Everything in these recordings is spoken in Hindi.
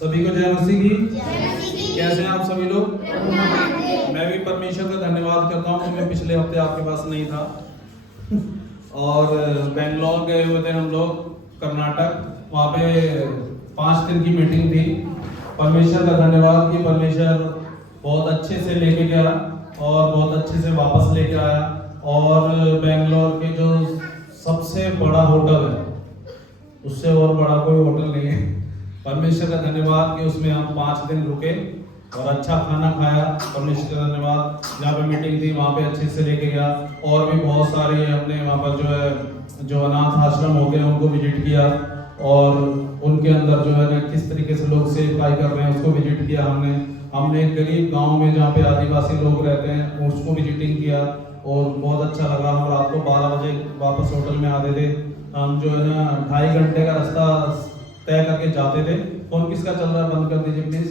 सभी को जय मसीह की। कैसे हैं आप सभी लोग? मैं भी परमेश्वर का धन्यवाद करता हूँ। मैं पिछले हफ्ते आपके पास नहीं था और बेंगलोर गए हुए थे हम लोग, कर्नाटक। वहाँ पे 5 दिन की मीटिंग थी। परमेश्वर का धन्यवाद कि परमेश्वर बहुत अच्छे से लेके गया और बहुत अच्छे से वापस लेके आया। और बेंगलोर के जो सबसे बड़ा होटल है, उससे और बड़ा कोई होटल नहीं है। परमेश्वर का धन्यवाद कि उसमें हम 5 दिन रुके और अच्छा खाना खाया। परमेश्वर का धन्यवाद, जहाँ पे मीटिंग थी वहाँ पे अच्छे से लेके गया। और भी बहुत सारे हमने वहाँ पर जो अनाथ आश्रम होते हैं उनको विजिट किया और उनके अंदर जो है ना किस तरीके से लोग सेवकाई कर रहे हैं उसको विजिट किया हमने एक गरीब गांव में जहाँ पे आदिवासी लोग रहते हैं उसको विजिटिंग किया और बहुत अच्छा लगा। हम रात को 12 बजे वापस होटल में आते थे। हम जो है ना 2.5 घंटे का रास्ता तय करके जाते थे। फोन किसका चल रहा है, बंद कर दीजिए प्लीज।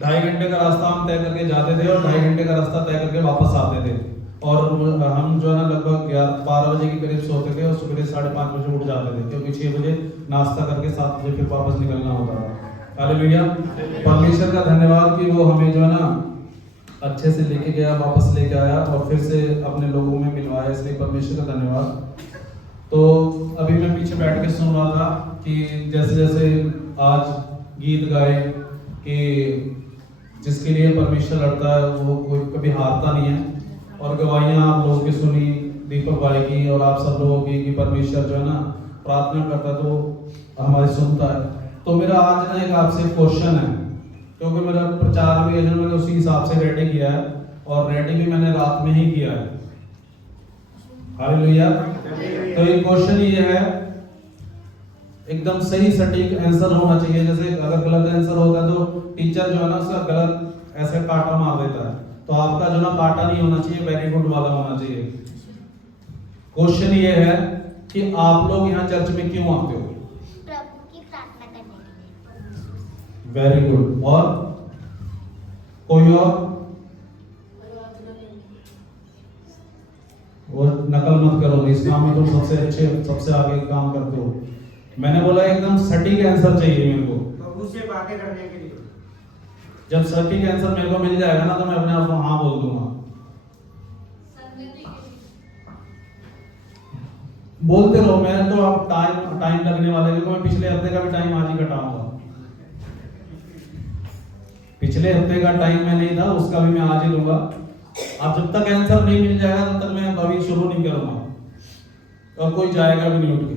2.5 घंटे का रास्ता हम तय करके जाते थे और 2.5 घंटे का रास्ता तय करके वापस आते थे। और हम जो है ना लगभग 12 बजे के करीब सोते थे और सुबह 5:30 बजे उठ जाते थे, क्योंकि 6 बजे नाश्ता करके 7 बजे फिर वापस निकलना होता था। हालेलुया। परमेश्वर का धन्यवाद कि वो हमें जो है ना अच्छे से लेके गया, वापस लेके आया और फिर से अपने लोगों में मिलवाया, इसलिए परमेश्वर का धन्यवाद। तो अभी मैं पीछे बैठ के सुन रहा था कि जैसे जैसे आज गीत गाए कि जिसके लिए परमेश्वर लड़ता है वो कभी हारता नहीं है। और गवाहियाँ आप लोगों की सुनी, दीपक भाई की और आप सब लोगों की, कि परमेश्वर जो है ना प्रार्थना करता है तो हमारी सुनता है। तो मेरा आज ना एक आपसे क्वेश्चन है, क्योंकि मेरा प्रचार भी है जो मैंने उसी हिसाब से रेडी किया है और रेडी भी मैंने रात में ही किया है। हालेलुया। तो एक क्वेश्चन ये है, एकदम सही सटीक आंसर होना चाहिए। जैसे अगर गलत आंसर होता है तो टीचर जो है ना उसका गलत ऐसे काटा मार देता है, तो आपका जो ना काटा नहीं होना चाहिए, वेरी गुड वाला होना चाहिए। क्वेश्चन ये है कि आप लोग यहाँ चर्च में क्यों आते हो? प्रभु की प्रार्थना करने के लिए। Very good. और कोई और नकल मत करो, इस काम में तुम सबसे अच्छे सबसे आगे काम करते हो। मैंने बोला एकदम सटीक आंसर चाहिए मेरे को, प्रभु से बातें करने के लिए। जब सटीक आंसर मेरे को मिल जाएगा ना तो मैं अपने आप को हाँ बोल दूंगा। बोलते रहो, मैं तो अब टाइम लगने वाला है, क्योंकि मैं पिछले हफ्ते का भी टाइम आज ही कटाऊंगा। पिछले हफ्ते का टाइम मैं नहीं था, उसका भी मैं आज ही लूंगा। अब जब तक आंसर नहीं मिल जाएगा तब तक मैं अभी शुरू नहीं करूंगा और कोई जाएगा भी नहीं उठ के।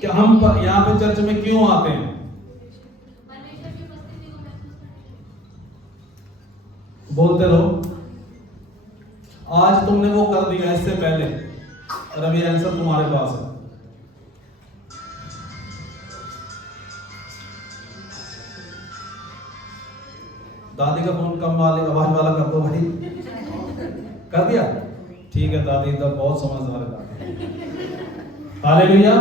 कि हम यहाँ पे चर्च में क्यों आते हैं? बोलते रहो। आज तुमने वो कर दिया इससे पहले और अभी आंसर तुम्हारे पास है। दादी का फोन कम वाले आवाज वाला कर दो भाई। कर दिया? ठीक है दादी, तब बहुत समझदार है दादी। हालेलुया।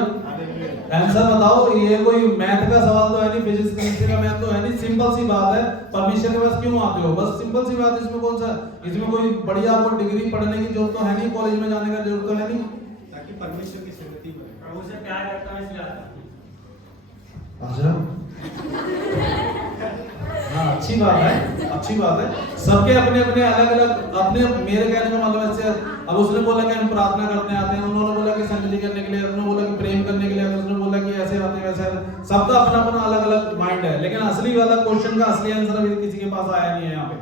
आंसर बताओ। ये कोई मैथ का सवाल तो है नहीं, फिजिक्स केमिस्ट्री का मैथ तो है नहीं, सिंपल सी बात है। परमेश्वर के पास क्यों आते हो? बस सिंपल सी बात है। इसमें कौन सा, इसमें कोई बढ़िया आपको डिग्री पढ़ने की जरूरत तो है नहीं, कॉलेज में जाने का जरूरत तो है नहीं, ताकि परमेश्वर की स्मृति में प्रभु से प्यार करता है इसलिए आता हूं। अच्छा, हाँ अच्छी बात है, अच्छी बात है। सबके अपने अपने अलग अलग अपने, मेरे कहने का मतलब ऐसे, अब उसने बोला कि हम प्रार्थना करने आते हैं, उन्होंने बोला कि संगति करने के लिए, उन्होंने बोला कि प्रेम करने के लिए, उसने बोला कि ऐसे आते हैं वैसे आते। सबका अपना अपना अलग अलग माइंड है, लेकिन असली वाला क्वेश्चन का असली आंसर अभी किसी के पास आया नहीं है यहाँ पे।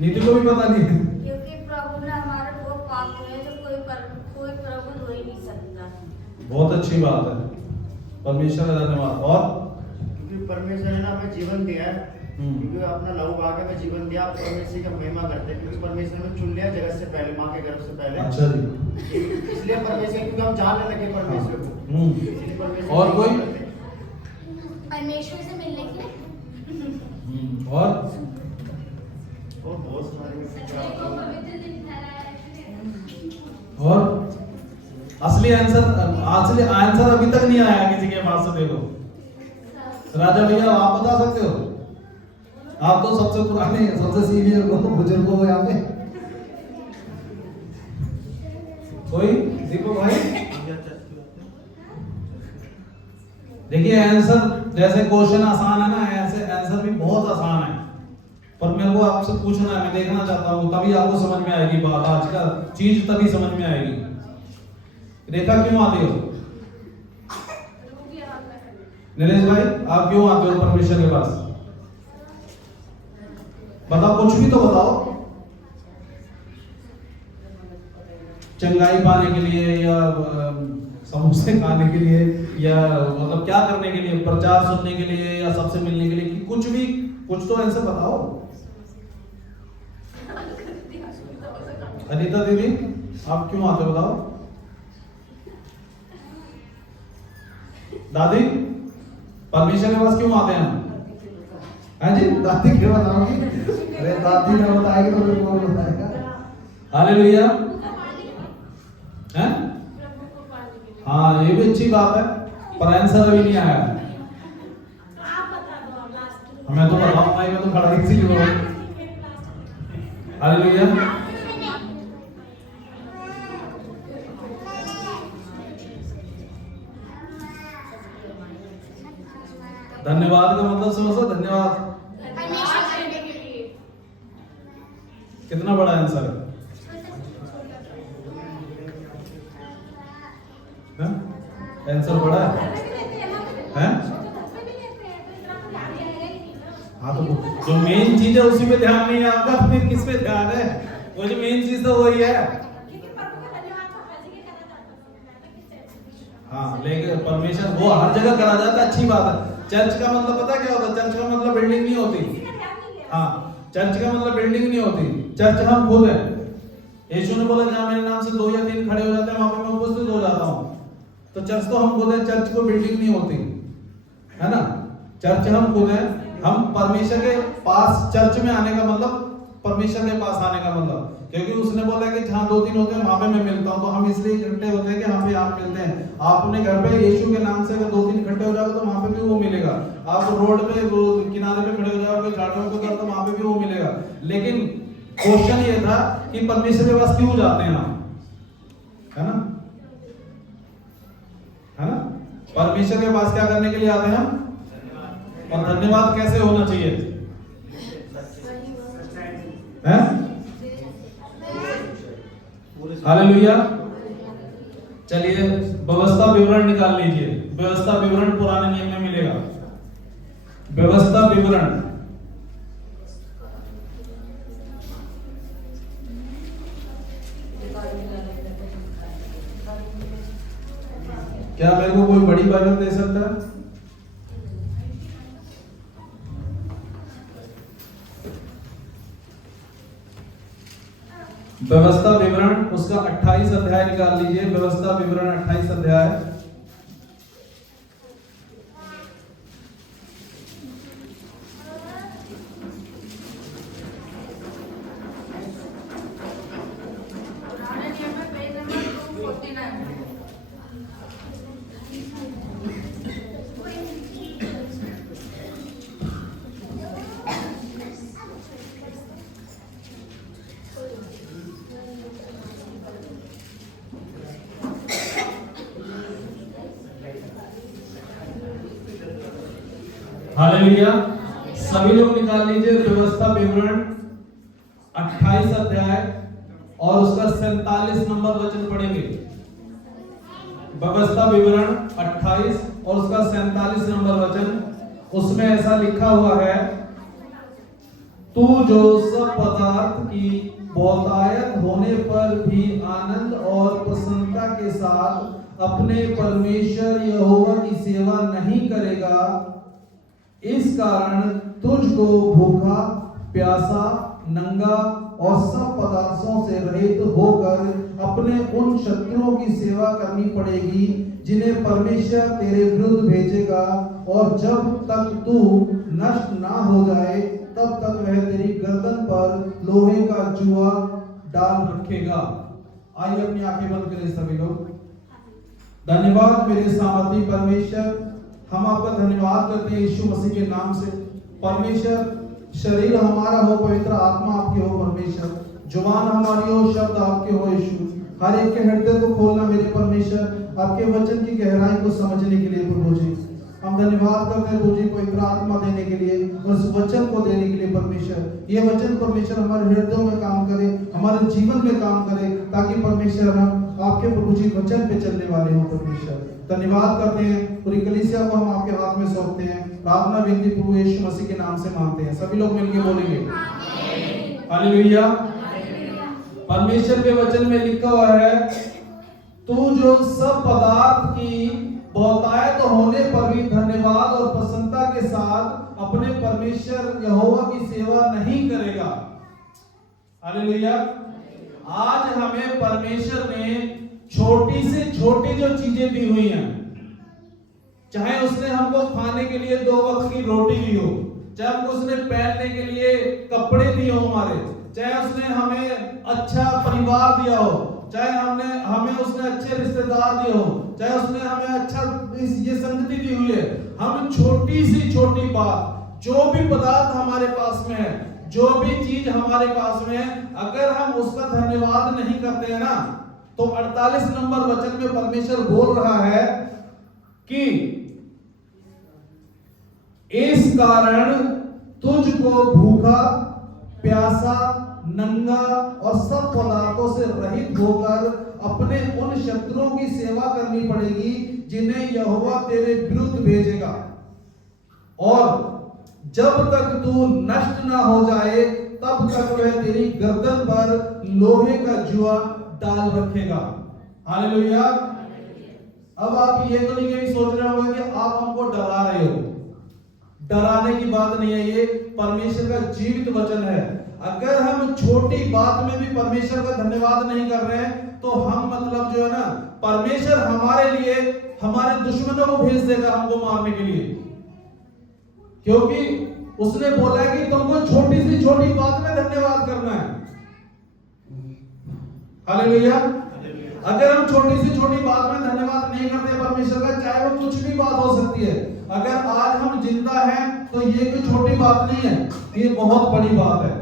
नीति को भी पता नहीं है, क्योंकि प्रभु ने हमारे वो पाप हुए जो कोई प्रभु हो ही नहीं सकता। बहुत अच्छी बात है, परमेश्वर का धन्यवाद। और क्योंकि परमेश्वर ने हमें जीवन दिया है, क्योंकि अपना लहू बहा के हमें जीवन दिया। आप परमेश्वर का महिमा करते हैं, क्योंकि परमेश्वर ने चुन लिया जगत से पहले, माँ के गर्भ से पहले। अच्छा जी, इसलिए परमेश्वर, क्योंकि हम जानने लगे परमेश्वर को। और कोई परमेश्वर से मिलने के लिए। और बहुत सारे और असली आंसर अभी तक नहीं आया किसी के पास से। देखो राजा भैया, आप बता सकते हो? आप तो सबसे पुराने, सबसे सीनियर बुजुर्ग हो यहाँ पे। कोई? दीपक भाई देखिए आंसर जैसे क्वेश्चन आसान है ना, ऐसे आंसर भी बहुत आसान है, पर मेरे को आपसे पूछना है, मैं देखना चाहता हूँ, तभी आपको समझ में आएगी बात, आज का चीज तभी समझ में आएगी। रेखा क्यों आती हो? नरेश भाई आप क्यों आते हो परमेश्वर के पास? बताओ, कुछ भी तो बताओ। चंगाई पाने के लिए, या समोसे खाने के लिए, या मतलब क्या करने के लिए, प्रचार सुनने के लिए, या सबसे मिलने के लिए, कुछ भी, कुछ तो आंसर बताओ। अनीता दीदी आप क्यों आते हो बताओ? दादी परमेश्वर के पास क्यों आते हैं हम? हाँ जी, दादी क्यों बताओगी? अरे दादी ने बताएगी तो फिर कौन बताएगा? हालेलुया। हैं? हाँ ये भी अच्छी बात है, पर आंसर अभी नहीं आया। मैं तो बताऊंगा, मैं तो खड़ा इसी लिए। हालेलुया। धन्यवाद का मतलब समझो, धन्यवाद कितना बड़ा आंसर है? आंसर बड़ा है? हाँ तो जो मेन चीज है उसी पे ध्यान नहीं है आपका, फिर किस पे ध्यान है? वो जो मेन चीज तो वही है। हाँ लेकिन परमेश्वर वो हर जगह करा जाता है, अच्छी बात है। चर्च का मतलब पता क्या होता है? चर्च का मतलब बिल्डिंग नहीं होती। हाँ चर्च का मतलब बिल्डिंग नहीं होती, चर्च हम खुद है। यीशु ने बोला जहाँ मेरे नाम से 2 या 3 खड़े हो जाते हैं वहां पे मैं उपस्थित हो जाता हूँ। तो चर्च तो हम खुद है, चर्च को बिल्डिंग नहीं होती है ना। चर्च हम खुद है। हम परमेश्वर के पास, चर्च में आने का मतलब परमेश्वर के पास आने का मतलब, क्योंकि उसने बोला कि जहाँ 2-3 होते हैं वहां पे मैं मिलता हूँ। तो हम इसलिए इकट्ठे होते हैं कि यहाँ पे आप मिलते हैं। आप अपने घर पे यीशु के नाम से अगर 2-3 इकट्ठे हो जाओगे तो वहां पे भी वो मिलेगा। आप रोड पे किनारे पे खड़े हो जाओगे झाड़ियों के ऊपर तो वहां पे भी वो मिलेगा। लेकिन क्वेश्चन ये था कि परमेश्वर के पास क्यों जाते हैं हम, है ना? है ना? परमेश्वर के पास क्या करने के लिए आते हैं हम? और धन्यवाद कैसे होना चाहिए? हैं? हालेलुया। चलिए व्यवस्था विवरण निकाल लीजिए। व्यवस्था विवरण पुराने नियम में मिलेगा। व्यवस्था विवरण क्या मेरे को कोई बड़ी बाइबल दे सकता है? व्यवस्था विवरण उसका 28 अध्याय निकाल लीजिए। व्यवस्था विवरण 28 अध्याय। हालेलुया। सभी लोग निकाल लीजिए व्यवस्था विवरण 28 अध्याय और उसका 47 नंबर वचन पढ़ेंगे। व्यवस्था विवरण 28 और उसका 47 नंबर वचन। उसमें ऐसा लिखा हुआ है, तू जो सब पदार्थ की बहुतायत होने पर भी आनंद और प्रसन्नता के साथ अपने परमेश्वर यहोवा की सेवा नहीं करेगा, इस कारण तुझको भूखा, प्यासा, नंगा और सब पदार्थों से रहित होकर अपने उन शत्रुओं की सेवा करनी पड़ेगी जिन्हें परमेश्वर तेरे विरुद्ध भेजेगा, और जब तक तू नष्ट ना हो जाए तब तक वह तेरी गर्दन पर लोहे का जुआ डाल रखेगा। आइए अपनी आंखें बंद करें सभी लोग। धन्यवाद मेरे सामर्थी परमेश्वर, हम आपका धन्यवाद करते हैं यीशु मसीह के नाम से। परमेश्वर शरीर हमारा हो, पवित्र आत्मा आपकी हो परमेश्वर, जुबान हमारी हो, शब्द आपके हो यीशु। हर एक के हृदय को खोलना मेरे परमेश्वर, आपके वचन की गहराई को समझने के लिए प्रभु जी। हम धन्यवाद करते हैं प्रभु जी पवित्र आत्मा देने के लिए और इस वचन को देने के लिए परमेश्वर। ये वचन परमेश्वर हमारे हृदयों में काम करे, हमारे जीवन में काम करे, ताकि परमेश्वर हम आपके प्रभु जी वचन पे चलने वाले हों परमेश्वर। धन्यवाद करते हैं, पूरी कलीसिया को हम आपके हाथ में सौंपते हैं। प्रार्थना विनती प्रभु यीशु मसीह के नाम से मांगते हैं। सभी लोग मिलकर बोलेंगे हालेलुया। परमेश्वर के वचन में लिखा हुआ है, तू जो सब पदार्थ की बहुतायत होने पर भी धन्यवाद और प्रसन्नता के साथ अपने परमेश्वर यहोवा की सेवा नहीं करेगा। हालेलुया। आज हमें परमेश्वर ने छोटी से छोटी जो चीजें दी हुई हैं, चाहे उसने हमको खाने के लिए 2 वक्त की रोटी दी हो, चाहे हमको उसने पहनने के लिए कपड़े दिए हो हमारे, चाहे उसने हमें अच्छा परिवार दिया हो, चाहे हमें उसने अच्छे रिश्तेदार दिए हो, चाहे उसने हमें अच्छा ये संगति दी हुई है। हम छोटी से छोटी बात, जो भी पदार्थ हमारे पास में है, जो भी चीज हमारे पास में है, अगर हम उसका धन्यवाद नहीं करते हैं ना, तो 48 नंबर वचन में परमेश्वर बोल रहा है कि इस कारण तुझको भूखा, प्यासा, नंगा और सब पदार्थों से रहित होकर अपने उन शत्रुओं की सेवा करनी पड़ेगी जिन्हें यहोवा तेरे विरुद्ध भेजेगा, और जब तक तू नष्ट ना हो जाए तब तक वह तेरी गर्दन पर लोहे का जुआ डाल रखेगा। हालेलुया। अब आप ये तो नहीं कहीं सोच रहे होंगे कि आप हमको डरा रहे हो। डराने की बात नहीं है, ये परमेश्वर का जीवित वचन है। अगर हम छोटी बात में भी परमेश्वर का धन्यवाद नहीं कर रहे हैं, तो हम मतलब जो है ना, परमेश्वर हमारे लिए हमारे दुश्मनों को भेज देगा हमको मारने के लिए, क्योंकि उसने बोला है कि तुमको छोटी सी छोटी बात में धन्यवाद करना है। हालेलुया। अगर हम छोटी सी छोटी बात में धन्यवाद नहीं करते परमेश्वर का, चाहे वो कुछ भी बात हो सकती है, अगर आज हम जिंदा हैं तो ये कोई छोटी बात नहीं है, ये बहुत बड़ी बात है।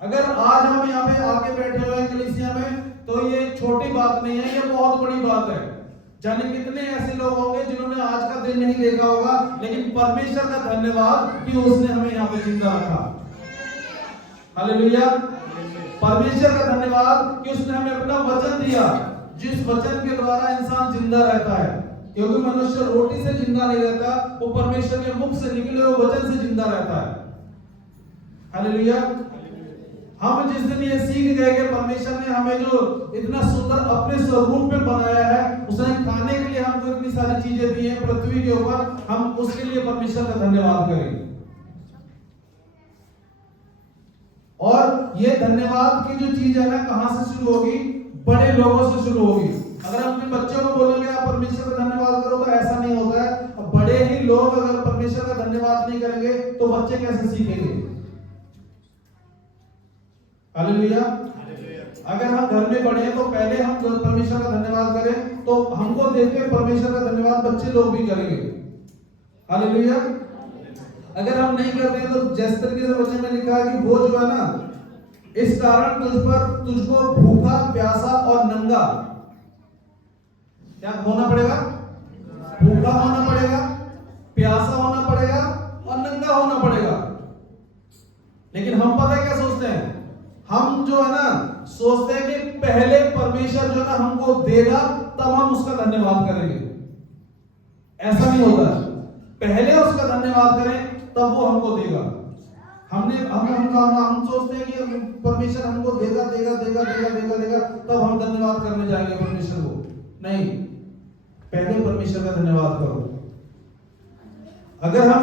अगर आज हम यहाँ पे आके बैठे हुए हैं कलीसिया में, तो ये छोटी बात नहीं है, ये बहुत बड़ी बात है। जाने कितने ऐसे लोग होंगे जिन्होंने आज का दिन नहीं देखा होगा, लेकिन परमेश्वर का धन्यवाद कि उसने हमें यहाँ पे जिंदा रखा। हालेलुया। परमेश्वर का धन्यवाद कि उसने हमें अपना वचन दिया, जिस वचन के द्वारा इंसान जिंदा रहता है, क्योंकि मनुष्य रोटी से जिंदा नहीं रहता, वो परमेश्वर के मुख से निकले हुए वचन से जिंदा रहता है। हालेलुया। हम जिस दिन ये सीख गए कि परमेश्वर ने हमें जो इतना सुंदर अपने स्वरूप में बनाया है, उसने खाने के लिए हमको इतनी सारी चीजें दी हैं पृथ्वी के ऊपर, हम उसके लिए परमेश्वर का धन्यवाद करें। और ये धन्यवाद की जो चीज है ना, कहां से शुरू होगी? बड़े लोगों से शुरू होगी। अगर हम अपने बच्चों को बोलेंगे आप परमेश्वर का धन्यवाद करो, तो ऐसा नहीं होता है। बड़े ही लोग अगर परमेश्वर का धन्यवाद नहीं करेंगे तो बच्चे कैसे सीखेंगे? हालेलुया। अगर हम घर में बड़े हैं तो पहले हम परमेश्वर का धन्यवाद करें, तो हमको देख के परमेश्वर का धन्यवाद बच्चे लोग भी करेंगे। हालेलुया। अगर हम नहीं करते तो जिस तरीके से वचन में लिखा है कि वो जो है ना, इस कारण तुझको भूखा, प्यासा और नंगा क्या होना पड़ेगा? भूखा होना पड़ेगा, प्यासा होना पड़ेगा और नंगा होना पड़ेगा। लेकिन हम पता है क्या सोचते हैं? हम जो है ना सोचते हैं कि पहले परमेश्वर जो है ना हमको देगा, तब हम उसका धन्यवाद करेंगे। ऐसा नहीं होता। पहले उसका धन्यवाद करें तब वो हमको देगा। हम सोचते हैं कि परमेश्वर हमको देगा तब हम धन्यवाद करने जाएंगे परमेश्वर को। नहीं, पहले परमेश्वर का धन्यवाद करो। अगर हम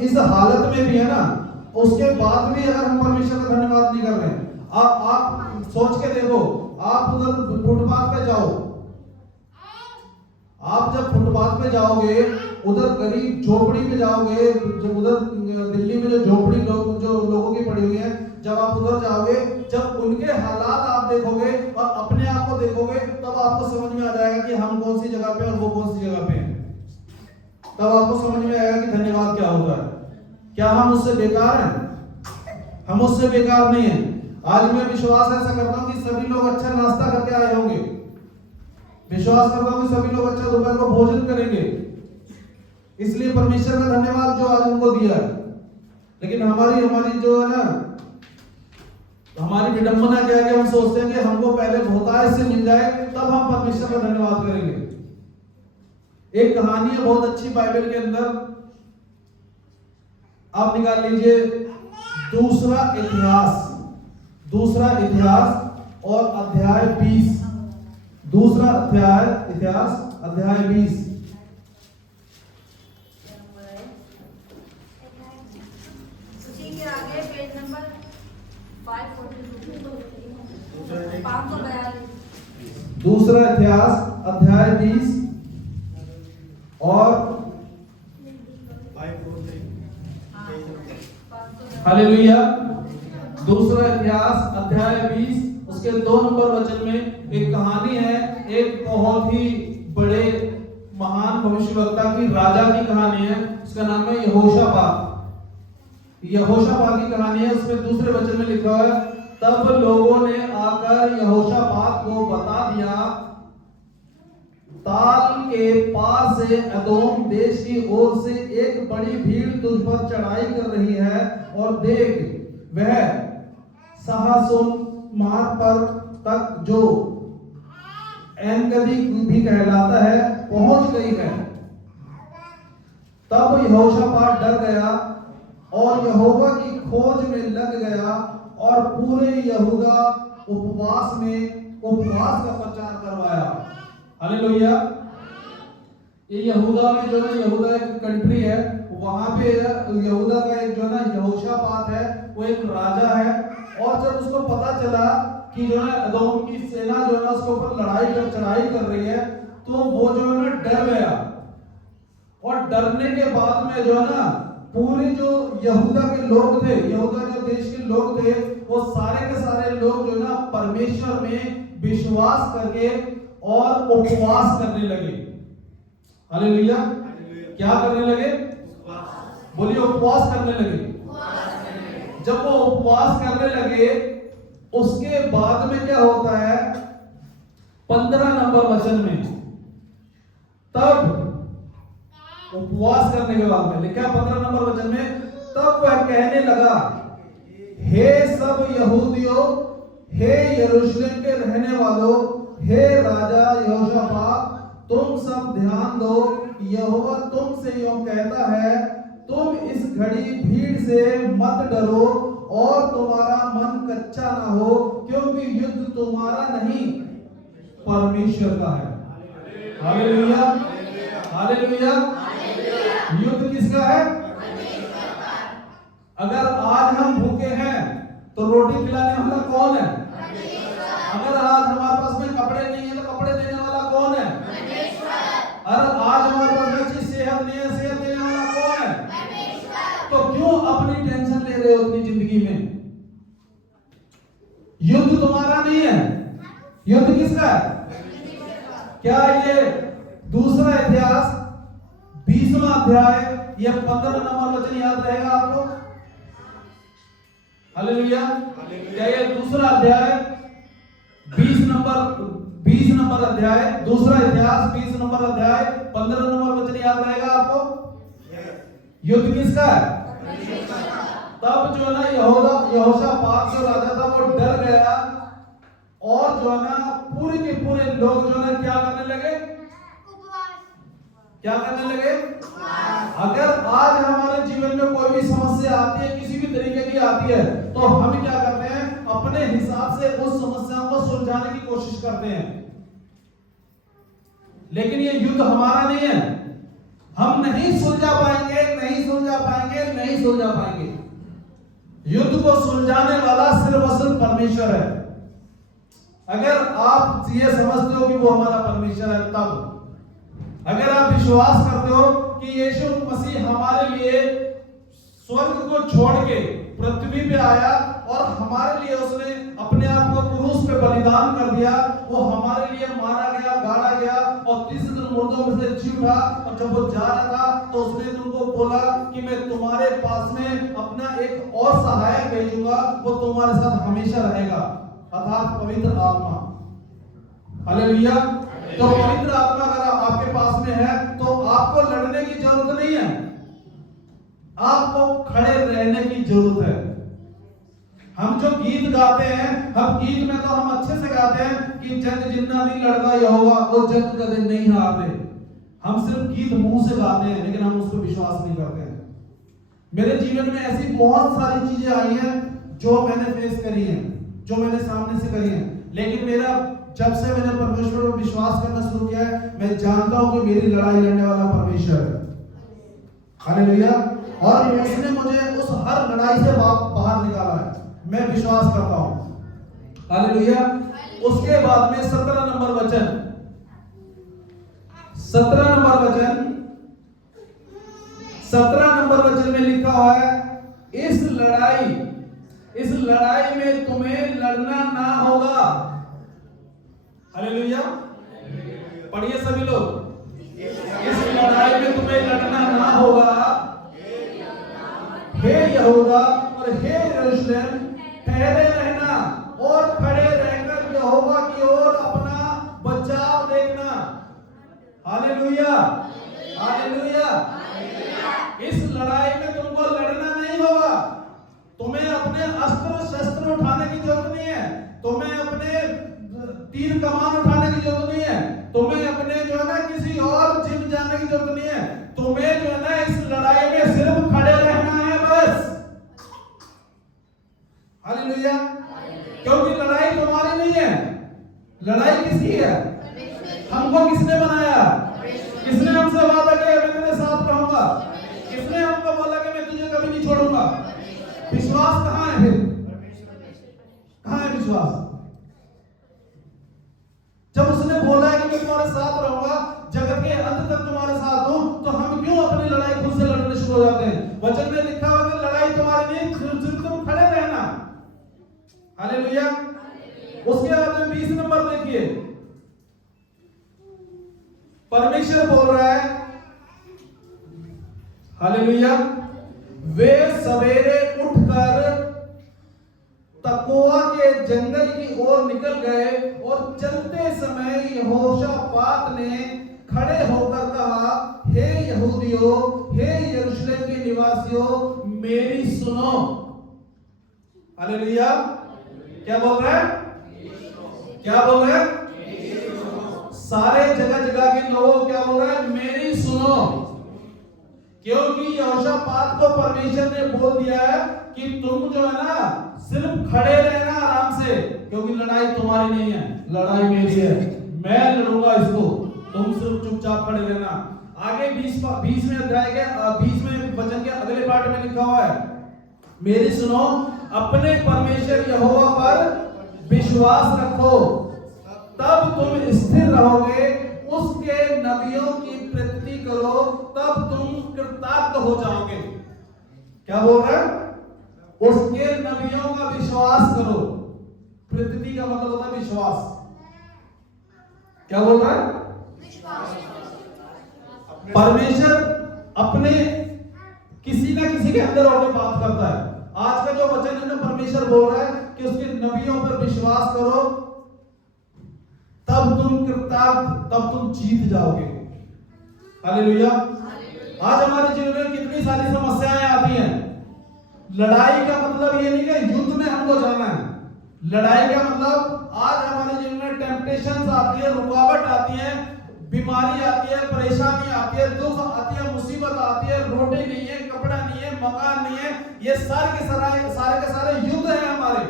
इस हालत में भी है ना, उसके बाद भी अगर हम परमेश्वर का धन्यवाद नहीं कर रहे हैं, आप सोच के देखो, आप उधर फुटपाथ पे जाओ, आप जब फुटपाथ पे जाओगे, उधर गरीब झोपड़ी पे जाओगे, जब उधर दिल्ली में जो झोपड़ी जो लोगों की पड़ी हुई है, जब आप उधर जाओगे, जब उनके हालात आप देखोगे और अपने आप को देखोगे, तब आपको समझ में आ जाएगा कि हम कौन सी जगह पे और वो कौन सी जगह पे हैं। तब आपको समझ में आएगा कि धन्यवाद क्या होता है। क्या हम उससे बेकार हैं? हम उससे बेकार नहीं है। आज मैं विश्वास ऐसा करता हूं कि सभी लोग अच्छा नाश्ता करके आए होंगे। विश्वास करता हूं कि सभी लोग अच्छा दोपहर को भोजन करेंगे। इसलिए परमेश्वर का धन्यवाद जो आज हमको दिया है। लेकिन हमारी जो है ना, हमारी विडंबना क्या है कि हम सोचते हैं कि हमको पहले बहुतायत से मिल जाए तब हम परमेश्वर का धन्यवाद करेंगे। एक कहानी है बहुत अच्छी बाइबल के अंदर, आप निकाल लीजिए दूसरा इतिहास और अध्याय 20। दूसरा इतिहास अध्याय 20। उसी के आगे पेज नंबर 542। दूसरा इतिहास अध्याय 20 और हालेलुया। दूसरा इतिहास अध्याय 20 उसके 2 नंबर वचन में एक कहानी है, एक बहुत ही बड़े महान भविष्यवक्ता की, राजा की कहानी है। उसका नाम है यहोशापात की कहानी है। उसमें दूसरे वचन में लिखा है, तब लोगों ने आकर यहोशापात को बता दिया, ताल के पार से एदोम देश की ओर से एक बड़ी भीड़ तुझ पर चढ़ाई कर रही है, और देख वह सहासोन मार्ग पर तक जो एनगदी भी कहलाता है पहुंच गई है। तब यहोशापात डर गया और यहोवा की खोज में लग गया और पूरे यहूदा उपवास का प्रचार करवाया। हालेलुया। ये यहूदा में जो है, यहूदा एक कंट्री है, वहां पे यहूदा का एक जो है ना यहोशापात है, वो एक राजा है। और जब उसको पता चला कि जो है एदोम की सेना जो है ना उसके ऊपर चढ़ाई कर रही है, तो वो जो है ना डर गया। और डरने के बाद में जो है ना पूरे जो यहूदा के लोग थे, यहूदा जो देश के लोग थे, वो सारे के सारे लोग जो है ना परमेश्वर में विश्वास करके और उपवास करने लगे। हालेलुया। क्या करने लगे? बोलिए, उपवास करने लगे। जब वो उपवास करने लगे, उसके बाद में क्या होता है? 15 नंबर वचन में, तब उपवास करने के बाद में लिखा 15 नंबर वचन में, तब वह कहने लगा, हे सब यहूदियों, हे यरूशलेम के रहने वालों, हे राजा यहोशापात, तुम सब ध्यान दो, यहोवा तुमसे यूं कहता है, तुम इस घड़ी भीड़ से मत डरो और तुम्हारा मन कच्चा ना हो, क्योंकि युद्ध तुम्हारा नहीं परमेश्वर का है। Hallelujah, hallelujah. युद्ध किसका है? अगर आज हम भूखे हैं तो रोटी खिलाने वाला कौन है? अगर आज हमारे पास में कपड़े नहीं है तो कपड़े देने वाला कौन है? अगर आज हमारे पास में अच्छी सेहत नहीं है, सेहत देने वाला कौन है? तो क्यों अपनी टेंशन ले रहे हो अपनी जिंदगी में? युद्ध तुम्हारा नहीं है, युद्ध किसका है? क्या ये दूसरा इतिहास 20वां अध्याय, ये 15 नंबर वचन याद रहेगा आपको? हालेलुया। क्या ये दूसरा अध्याय 20 नंबर अध्याय, दूसरा इतिहास 20 नंबर अध्याय 15 नंबर वचन याद रहेगा आपको? युद्ध किसका है? तब जो है ना यहोशापात जो राजा था वो डर गया, और जो है ना पूरे के पूरे लोग जो है क्या करने लगे? क्या करने लगे? अगर आज हमारे जीवन में कोई भी समस्या आती है, किसी भी तरीके की आती है, तो हम क्या करते हैं? अपने हिसाब से उस समस्या को सुलझाने की कोशिश करते हैं। लेकिन ये युद्ध हमारा नहीं है, हम नहीं सुलझा पाएंगे, नहीं सुलझा पाएंगे, नहीं सुलझा पाएंगे। युद्ध को सुलझाने वाला सिर्फ और सिर्फ परमेश्वर है। अगर आप ये समझते हो कि वो हमारा परमेश्वर है, तब अगर आप विश्वास करते हो कि यीशु मसीह हमारे लिए स्वर्ग को छोड़ के पृथ्वी पे आया और हमारे लिए उसने अपने आप को क्रूस पे बलिदान कर दिया, वो हमारे लिए मारा गया, गाड़ा गया और तीसरे दिन मुर्दों में से जी उठा, और जब वो जा रहा था तो उसने तुमको बोला कि मैं तुम्हारे पास में अपना एक और सहायक भेजूंगा, वो तुम्हारे साथ हमेशा रहेगा, अर्थात पवित्र आत्मा। हालेलुया। तो पवित्र आत्मा अगर आपके पास में है तो आप आपको लड़ने की जरूरत नहीं है, आपको खड़े रहने की जरूरत है। हम जो गीत गाते हैं, हम गीत में तो हम अच्छे से गाते हैं कि जंग जिन्ना नहीं लड़दा यहोवा, वो जंग कदे नहीं हारते। हम सिर्फ गीत मुंह से गाते हैं, लेकिन हम उस पर विश्वास नहीं करते हैं। मेरे जीवन में ऐसी बहुत सारी चीजें आई हैं जो मैंने फेस करी हैं, जो मैंने सामने से करी हैं, लेकिन मेरा जब से मैंने परमेश्वर पर विश्वास करना शुरू किया है, मैं जानता हूं कि मेरी लड़ाई लड़ने वाला परमेश्वर है। हालेलुया। और उसने मुझे उस हर लड़ाई से बाहर निकाला है, मैं विश्वास करता हूं। हालेलुया। उसके बाद में 17 नंबर वचन, 17 नंबर वचन, 17 नंबर वचन में लिखा हुआ है, इस लड़ाई में तुम्हें लड़ना ना होगा। हालेलुया। पढ़िए सभी लोग, इस लड़ाई में तुम्हें लड़ना ना होगा। हे यहूदा और हे यरूशलेम, ठहरे रहना और खड़े रहकर यहोवा की ओर अपना बचाव देखना। Hallelujah, hallelujah. इस लड़ाई में तुमको लड़ना नहीं होगा। तुम्हें अपने अस्त्र शस्त्र उठाने की जरूरत नहीं है, तुम्हें अपने तीर कमान उठाने की जरूरत नहीं है, तुम्हें अपने जो है ना किसी और जिम जाने की जरूरत नहीं है। तुम्हें जो है ना इस लड़ाई में सिर्फ खड़े रहना है बस। हालेलुया। क्योंकि लड़ाई तुम्हारी नहीं है, लड़ाई किसकी है? हमको किसने बनाया? किसने हमसे वादा किया मैं तेरे साथ रहूंगा? किसने हमको बोला कि मैं तुझे कभी नहीं छोड़ूंगा? विश्वास कहां है फिर? कहां है विश्वास? जब उसने बोला है कि मैं तुम्हारे साथ रहूंगा, जगत के अंत तक तुम्हारे साथ हूं, तो हम क्यों अपनी लड़ाई खुद से लड़ने शुरू हो जाते हैं? वचन में लिखा हुआ कि लड़ाई तुम्हारी नहीं, सिर्फ तुम खड़े रहना। हालेलुया। उसके बाद में 20 नंबर देखिए, परमेश्वर बोल रहा है, हालेलुया, वे सवेरे उठकर तकोआ के जंगल की ओर निकल गए और चलते समय यहोशापात ने खड़े होकर कहा, हे यहूदियों, हे यरूशलेम के निवासियों, मेरी सुनो। हालेलुया। क्या बोल रहा है? क्या बोल रहा है? सारे जगह जगह के लोगों को क्या बोल रहा है? मेरी सुनो। क्योंकि यहोशापात को परमेश्वर ने बोल दिया है कि तुम जो है ना सिर्फ खड़े रहना आराम से, क्योंकि लड़ाई तुम्हारी नहीं है, लड़ाई मेरी है, मैं लड़ूंगा इसको, तुम सिर्फ चुपचाप खड़े रहना। आगे 20 में अध्याय के 20 में वचन के अगले पार्ट में लिखा हुआ है, मेरी सुनो, अपने परमेश्वर यहोवा पर विश्वास रखो, तब तुम स्थिर रहोगे, उसके नबियों की प्रतीति करो, तब तुम कृतार्थ हो जाओगे। क्या बोल रहा है? उसके नबियों का विश्वास करो। प्रतीति का मतलब होता है विश्वास। क्या बोल रहा है? परमेश्वर अपने किसी ना किसी के अंदर होकर बात करता है। आज का जो वचन है ना, परमेश्वर बोल रहा है कि उसके नबियों पर विश्वास करो, तब तुम कृतार्थ, तब तुम जीत जाओगे। हालेलुया। आज हमारे जीवन में कितनी सारी समस्याएं आती हैं। लड़ाई का मतलब ये नहीं कि युद्ध में हमको जाना है। लड़ाई का मतलब आज हमारे जीवन में टेम्पटेशंस आती है, रुकावट आती है, बीमारी आती है, परेशानी आती है, दुख आती है, मुसीबत आती है, रोटी नहीं है, कपड़ा नहीं है, मकान नहीं है, ये सारे के सारे युद्ध हैं हमारे।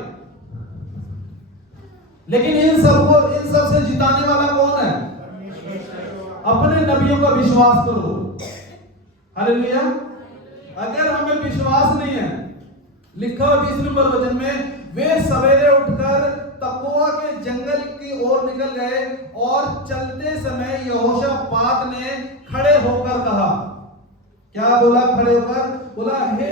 लेकिन इन सब से जिताने वाला कौन है? अपने नबियों का विश्वास करो। हालेलुया। अगर हमें विश्वास नहीं है, लिखा हुआ 20 नंबर वचन में, वे सवेरे उठकर तकोआ के जंगल की ओर निकल गए और चलते समय यहोशापात ने खड़े होकर कहा। क्या बोला? खड़े होकर बोला, हे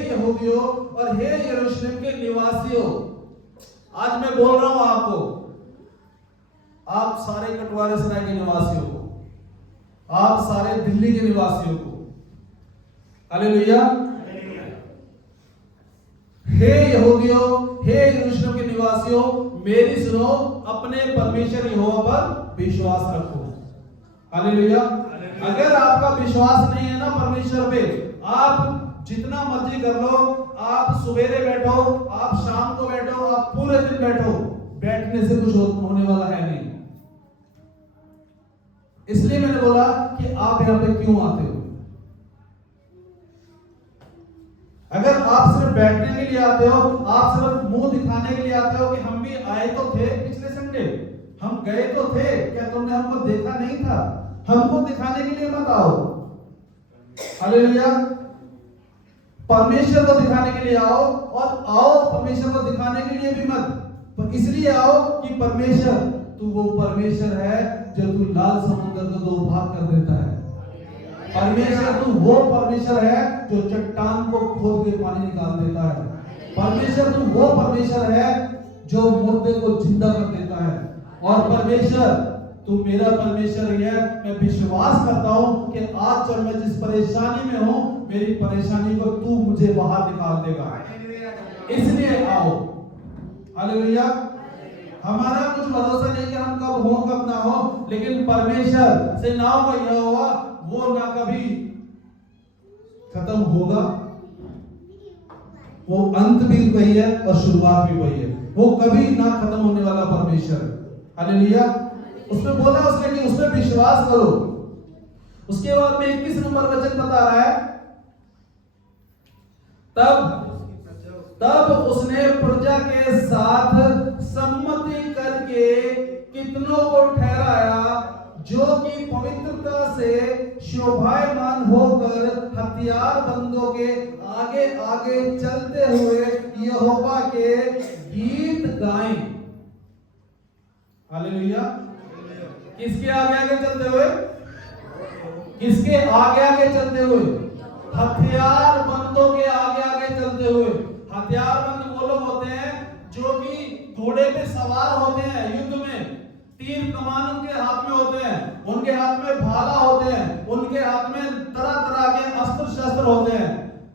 यहूदियों और हे यरूशलेम के निवासियों। आज मैं बोल रहा हूं आपको, आप सारे कटवारे सराय के निवासियों को, आप सारे दिल्ली के निवासियों को, हालेलुया, हे यहूदियों, हे यरूशलेम के निवासियों, मेरी सुनो, अपने परमेश्वर यहोवा पर विश्वास रखो। हालेलुया। अगर आपका विश्वास नहीं है ना परमेश्वर पे, आप जितना मर्जी कर लो, आप सवेरे बैठो, आप शाम को बैठो, आप पूरे दिन बैठो, बैठने से कुछ होने वाला है नहीं। इसलिए मैंने बोला कि आप यहां पे क्यों आते हो। अगर आप सिर्फ बैठने के लिए आते हो, आप सिर्फ मुंह दिखाने के लिए आते हो कि हम भी आए तो थे पिछले संडे, हम गए तो थे, क्या तुमने हमको देखा नहीं था, हमको दिखाने के लिए मत आओ। हालेलुया। परमेश्वर को दिखाने के लिए आओ, और आओ परमेश्वर को दिखाने के लिए भी मत, पर इसलिए आओ कि परमेश्वर, तू वो परमेश्वर है जो तू लाल समुद्र को दो भाग कर देता है। परमेश्वर तू वो परमेश्वर है जो चट्टान को खोद के पानी निकाल देता है। परमेश्वर तू वो परमेश्वर है जो मुर्दे को जिंदा कर देता है। और परमेश्वर तू मेरा परमेश्वर ही है। मैं विश्वास करता हूं कि आज जब मैं जिस परेशानी में हूं, मेरी परेशानी को तू मुझे बाहर निकाल देगा, इसलिए आओ। हालेलुया। हमारा कुछ भरोसा नहीं कि हम कब हो कब ना हो, लेकिन परमेश्वर से ना हो यह हुआ, वो ना कभी खत्म होगा। वो अंत भी वही है और शुरुआत भी वही है, वो कभी ना खत्म होने वाला परमेश्वर। हालेलुया। उसमें बोला उसने कि उसमें विश्वास करो। उसके बाद में 21 नंबर वचन बता रहा है, तब उसने प्रजा के साथ सम्मति करके कितनों को ठहराया जो कि पवित्रता से शोभायमान होकर हथियारबंदों के आगे आगे चलते हुए यहोवा के गीत गाएं। हालेलुया। किसके आगे आगे चलते हुए? किसके आगे आगे चलते हुए? हथियारबंदों के आगे आगे चलते हुए। हथियारबंद वो लोग होते हैं जो कि घोड़े पे सवार होते हैं, युद्ध में तीर कमान उनके हाथ में होते हैं, उनके हाथ में भाला होते हैं, उनके हाथ में तरह तरह के अस्त्र शस्त्र होते हैं।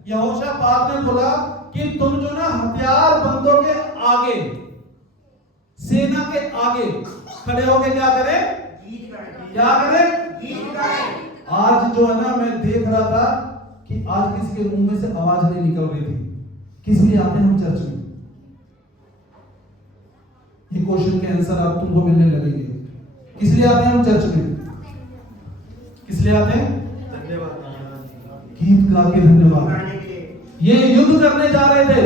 यहोशापात ने बोला कि तुम जो ना हथियारबंदों के आगे, सेना के आगे खड़े होके क्या करें? क्या करें? आज जो है ना, मैं देख रहा था कि आज किसी के मुंह में से आवाज नहीं निकल रही थी। किस लिए आते हैं हम चर्च में? ये क्वेश्चन के आंसर आप तुमको मिलने लगेंगे। किस लिए आते हैं हम चर्च में? किस लिए आते हैं? गीत गा के धन्यवाद। ये युद्ध करने जा रहे थे,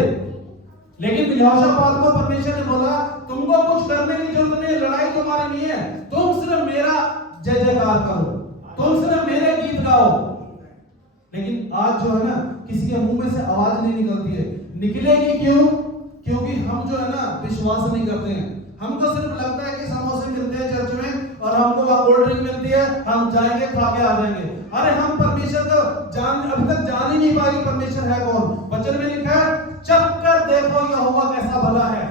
लेकिन यहोशापात को परमेश्वर ने बोला तुमको कुछ करने की जरूरत नहीं है, लड़ाई तुम्हारी नहीं है, तुम सिर्फ मेरा जय जयकार करो, तुम सिर्फ मेरे गीत गाओ। लेकिन आज जो है ना, किसी के मुंह में से आवाज नहीं निकलती है। निकलेगी क्यों? क्योंकि हम जो है ना विश्वास नहीं करते हैं। हमको सिर्फ लगता है कि समोसे मिलते हैं चर्च में और हमको वहां कोल्ड ड्रिंक मिलती है, हम जाएंगे खा के आ जाएंगे। अरे हम परमेश्वर को अभी तक जान ही नहीं पाए परमेश्वर है कौन। वचन में लिखा है, चख कर देखो यहोवा कैसा भला है।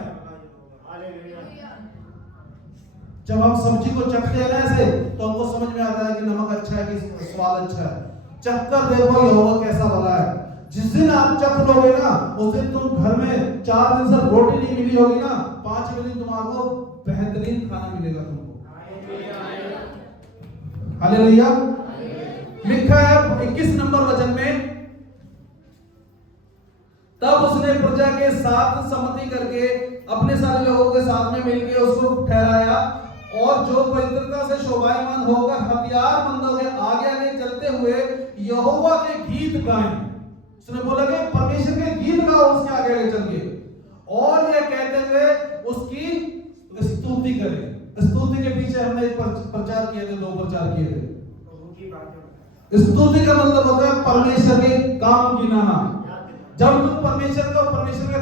जब हम सब्जी को चखते हैं ना ऐसे, तो हमको समझ में आता है कि नमक अच्छा है कि स्वाद अच्छा है। चख कर देखो यहोवा कैसा भला है। जिस दिन आप चख लोगे ना, उस दिन तुम घर में 4 दिन से रोटी नहीं मिली होगी ना, 5वें दिन तुम्हारा बेहतरीन खाना मिलेगा तुमको। हालेलुया। लिखा है 21 नंबर वचन में, तब उसने प्रजा के साथ सम्मति करके अपने सारे लोगों के साथ में मिलकर उसको ठहराया, और जो पवित्रता से शोभायमान होकर हथियारबंदों के आगे आगे चलते हुए यहोवा के गीत गाएं। उसने बोला कि परमेश्वर के गीत गाओ उसके आगे आगे चल के, और यह कहते हुए उसकी स्तुति करें। स्तुति के पीछे हमने एक प्रचार किए थे, 2 प्रचार किए थे। स्तुति का मतलब होता है परमेश्वर के काम गिनाना। जब तुम परमेश्वर का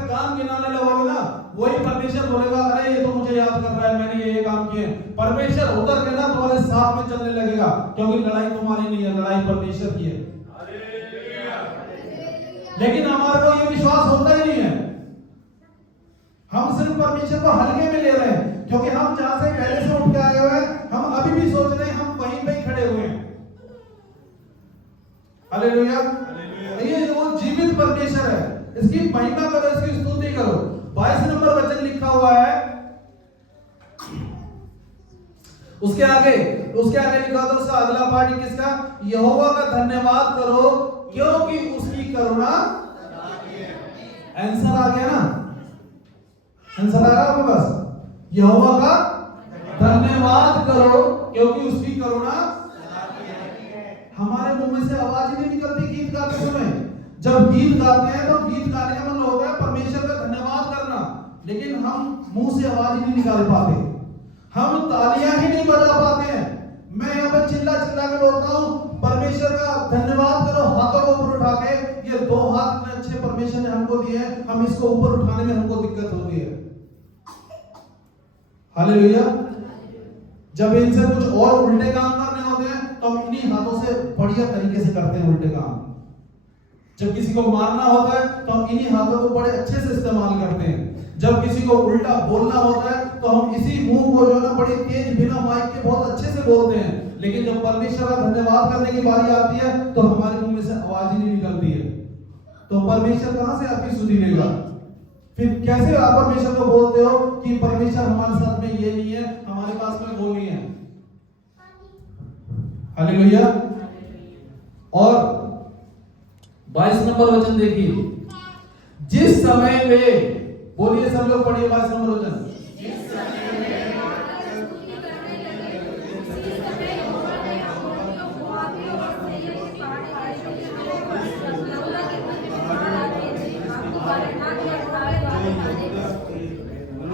काम गिनाने लगोगे ना, वही परमेश्वर बोलेगा अरे ये तो मुझे याद कर रहा है, मैंने ये काम किए। परमेश्वर उतर के ना तुम्हारे साथ में चलने लगेगा, क्योंकि लड़ाई तुम्हारी नहीं है, लड़ाई परमेश्वर की है। लेकिन हमारे को ये विश्वास होता ही नहीं है। हम सिर्फ परमेश्वर को हल्के में ले रहे हैं, क्योंकि हम जहां से पहले से उठ के आए हुए हैं, हम अभी भी सोच रहे हैं हम वहीं पे ही खड़े हुए हैं। हालेलुया। ये वो जीवित परमेश्वर है, इसकी महिमा करो, इसकी स्तुति करो। 22 नंबर वचन लिखा हुआ है, उसके आगे उसके आगे लिखा था उसका अगला पार्ट किसका, यहोवा का धन्यवाद करो क्योंकि उसकी करुणा, आंसर आ गया ना, आंसर आ रहा है आपके पास, यहोवा का धन्यवाद करो क्योंकि उसकी करुणा। हमारे मुंह में से आवाज ही नहीं निकलती गीत गाते समय। जब गीत गाते हैं तो गीत गाने का मतलब होता है परमेश्वर का धन्यवाद करना, लेकिन हम मुंह से आवाज ही नहीं निकाल पाते, हम तालियां ही नहीं बजा पाते हैं। मैं यहाँ पे चिल्ला चिल्ला के बोलता हूँ परमेश्वर का धन्यवाद करो, हाथों को ऊपर उठा के। ये दो हाथ इतने अच्छे परमेश्वर ने हमको दिए हैं, हम इसको ऊपर उठाने में हमको दिक्कत होती है। हालेलुया। जब इनसे कुछ और उल्टे काम करने होते हैं तो हम इन्हीं हाथों से बढ़िया तरीके से करते हैं उल्टे काम। जब किसी को मारना होता है तो हम इन्हीं हाथों को बड़े अच्छे से इस्तेमाल करते हैं। जब किसी को उल्टा बोलना होता है तो हम इसी मुंह को जो ना बड़ी तेज बिना माइक के बहुत अच्छे से बोलते हैं। लेकिन जब परमेश्वर का धन्यवाद करने की बारी आती है तो हमारे मुंह में से आवाज ही नहीं निकलती है। तो परमेश्वर कहां से आपकी सुधी लेगा? फिर कैसे आप परमेश्वर को बोलते हो कि परमेश्वर हमारे साथ में ये नहीं है, हमारे पास में वो नहीं है? हालेलुया। और 22 नंबर वचन देखिए, जिस समय वे, बोलिए सब लोग पढ़िए 22 नंबर वचन।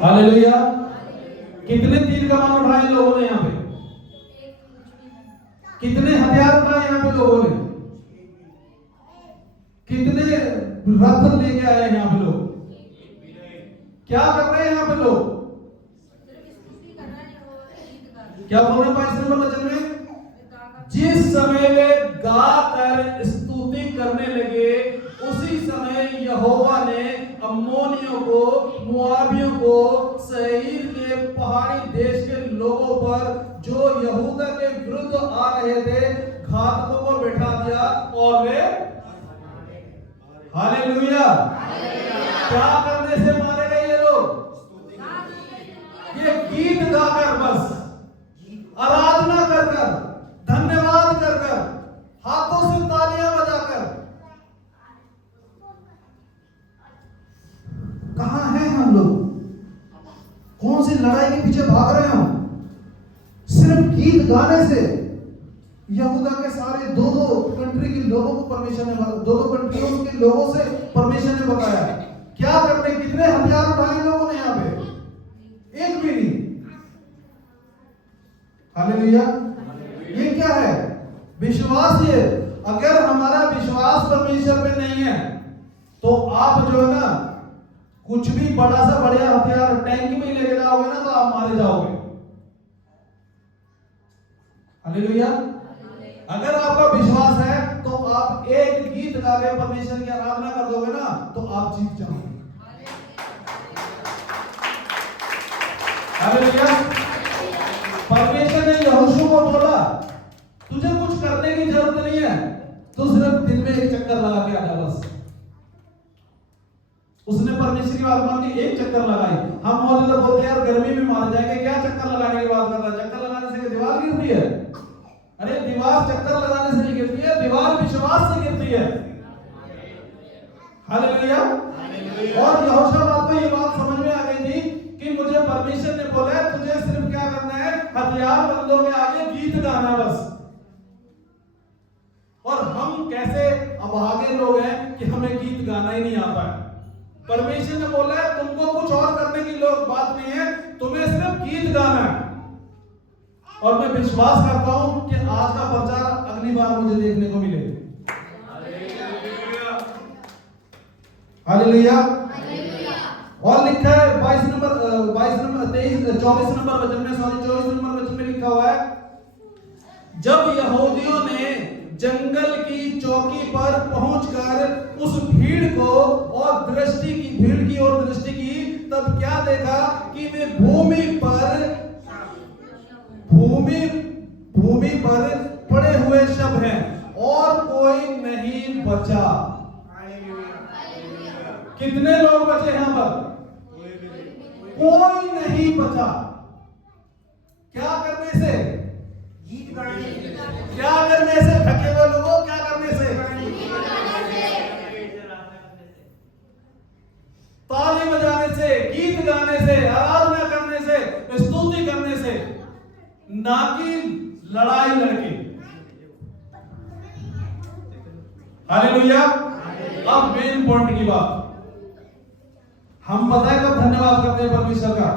हालेलुया। कितने तीर कमान उठाए लोगों ने यहाँ पे? कितने हथियार उठाए यहाँ पे लोगों ने? कितने रथ लेके आए यहाँ पे लोग? क्या कर रहे हैं यहाँ पे लोग? क्या बोल रहे हैं 22 नंबर वचन में? जिस समय वे गाकर स्तुति करने लगे उसी समय यहोवा ने अम्मोनियों को, मोआबियों को, सईर के पहाड़ी देश के लोगों पर जो यहूदा के विरुद्ध आ रहे थे घातकों को बैठा दिया और वे, हालेलुया, क्या करने से मारे गए ये लोग? ये गीत गाकर, बस आराधना कर कर, धन्यवाद कर कर, हाथों से तालियां बजाकर। कहां हैं हम लोग? कौन सी लड़ाई के पीछे भाग रहे हैं हम? सिर्फ गीत गाने से यहूदा के सारे दो कंट्री के लोगों को परमेश्वर ने, दो कंट्रियों के लोगों से परमेश्वर ने बताया क्या करने, कितने हथियार उठाए लोगों ने यहाँ पे? एक भी नहीं। हालेलुया। ये क्या है? विश्वास। ये अगर हमारा विश्वास परमेश्वर पे नहीं है तो आप जो है ना कुछ भी बड़ा सा बढ़िया हथियार टैंक में लेके जाओगे ना तो आप मारे जाओगे। हालेलुया। अगर आपका विश्वास है तो आप एक गीत गा के परमेश्वर की आराधना कर दोगे ना तो आप जीत जाओगे। हालेलुया। परमेश्वर ने यहोशू को बोला तुझे कुछ करने की जरूरत नहीं है, तो सिर्फ दिन में एक चक्कर लगा के आ जा बस। उसने परमेश्वर की बात मान के एक चक्कर लगाई। हम मौजूदा बोलते हैं यार गर्मी में मार जाएंगे, क्या चक्कर लगाने की बात कर रहा है? चक्कर लगाने से दीवार गिरती है? अरे दीवार चक्कर लगाने से नहीं गिरती है, दीवार विश्वास से गिरती है। हालेलुया। और यहोशापात को ये बात समझ में आ गई थी कि मुझे परमेश्वर ने बोला है तुझे सिर्फ क्या करना है, हथियार बंदों के आगे गीत गाना बस। और हम कैसे अभागे लोग हैं कि हमें गीत गाना ही नहीं आता है। परमेश्वर ने बोला है तुमको कुछ और करने की लोग बात नहीं है, तुम्हें सिर्फ गीत गाना है। और मैं विश्वास करता हूं कि आज का प्रचार अगली बार मुझे देखने को मिले। हालेलुया। और लिखा है 24 नंबर वचन में लिखा हुआ है, जब यहूदियों ने जंगल की चौकी पर पहुंचकर उस भीड़ को और भीड़ की ओर दृष्टि की, तब क्या देखा कि वे भूमि पर पड़े हुए शव हैं और कोई नहीं बचा। कितने लोग बचे यहां पर? कोई नहीं बचा। क्या करने से? क्या करने से? थके हुए लोगों, क्या करने से? ताली बजाने से, गीत गाने से, आराधना करने से, स्तुति करने से, ना कि लड़ाई लड़के। हालेलुया। अब मेन पॉइंट की बात, हम बताए कब धन्यवाद करते हैं परमेश्वर का?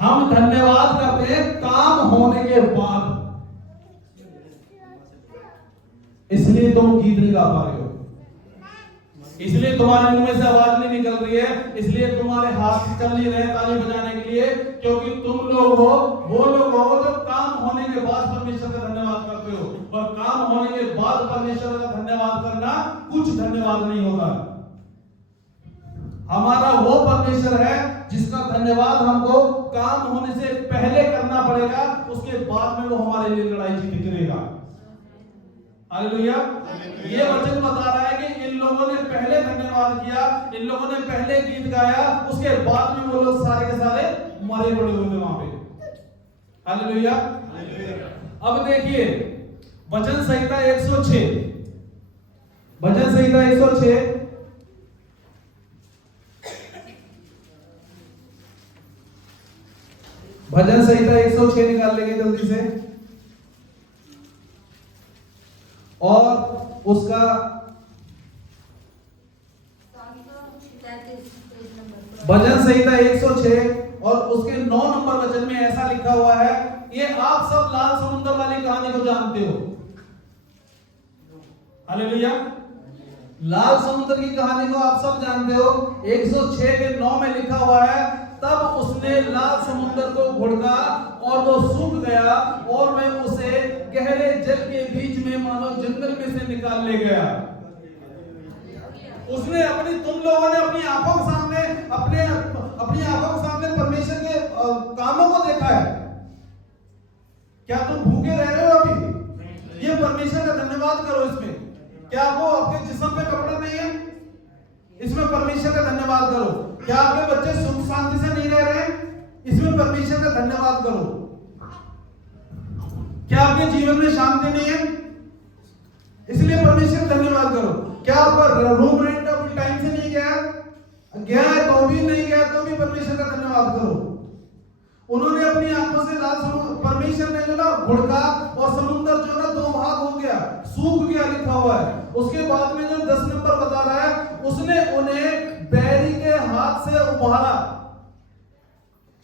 हम धन्यवाद करते हैं काम होने के बाद। इसलिए तुम गीत नहीं गा पा रहे हो, इसलिए तुम्हारे मुंह में से आवाज नहीं निकल रही है, इसलिए तुम्हारे हाथ चल नहीं रहे ताली बजाने के लिए, क्योंकि तुम लोग हो वो लोग हो जो काम होने के बाद परमेश्वर का धन्यवाद करते हो। और काम होने के बाद परमेश्वर का धन्यवाद करना कुछ धन्यवाद नहीं होता। हमारा वो परमेश्वर है जिसका धन्यवाद हमको काम होने से पहले करना पड़ेगा, उसके बाद में वो हमारे लिए लड़ाई जीत करेगा। हालेलुया। ये वचन बता रहा है कि इन लोगों ने पहले धन्यवाद किया, इन लोगों ने पहले गीत गाया, उसके बाद में वो लोग सारे के सारे मरे पड़े हुए थे वहां पे। हालेलुया। अब देखिए भजन संहिता 106, भजन संहिता 106 भजन संहिता 106 निकाल लेंगे जल्दी से, और उसका 733 नंबर भजन संहिता 106 और उसके 9 नंबर वचन में ऐसा लिखा हुआ है, ये आप सब लाल समुद्र वाली कहानी को जानते हो। हालेलुया। लाल समुद्र की कहानी को आप सब जानते हो। 106 के 9 में लिखा हुआ है, तब उसने लाल समुद्र को घुड़का और वो सूख गया, और मैं उसे गहरे जल के बीच में मानो जंगल में से निकाल ले गया। उसने तुम लोगों ने अपनी आंखों के सामने अपनी आंखों के सामने परमेश्वर के कामों को देखा है। क्या तुम भूखे रह रहे हो अभी? ये परमेश्वर का धन्यवाद करो। इसमें क्या आपको आपके जिस्म पे कपड़े नहीं है? इसमें परमेश्वर का धन्यवाद करो। क्या आपके बच्चे सुख शांति से नहीं रह रहे? इसमें परमेश्वर का धन्यवाद करो। क्या आपके जीवन में शांति नहीं है? इसलिए परमेश्वर का धन्यवाद करो। क्या आपका रूम रेंट अभी टाइम से नहीं गया है तो भी नहीं गया तो भी परमेश्वर का धन्यवाद करो। उन्होंने अपनी आंखों से लाल समुद्र, परमेश्वर ने जो ना घुड़का और समुद्र जो ना 2 भाग हो गया, सूख गया लिखा हुआ है। उसके बाद में जो 10 नंबर बता रहा है, उसने उन्हें बैरी के हाथ से उबारा,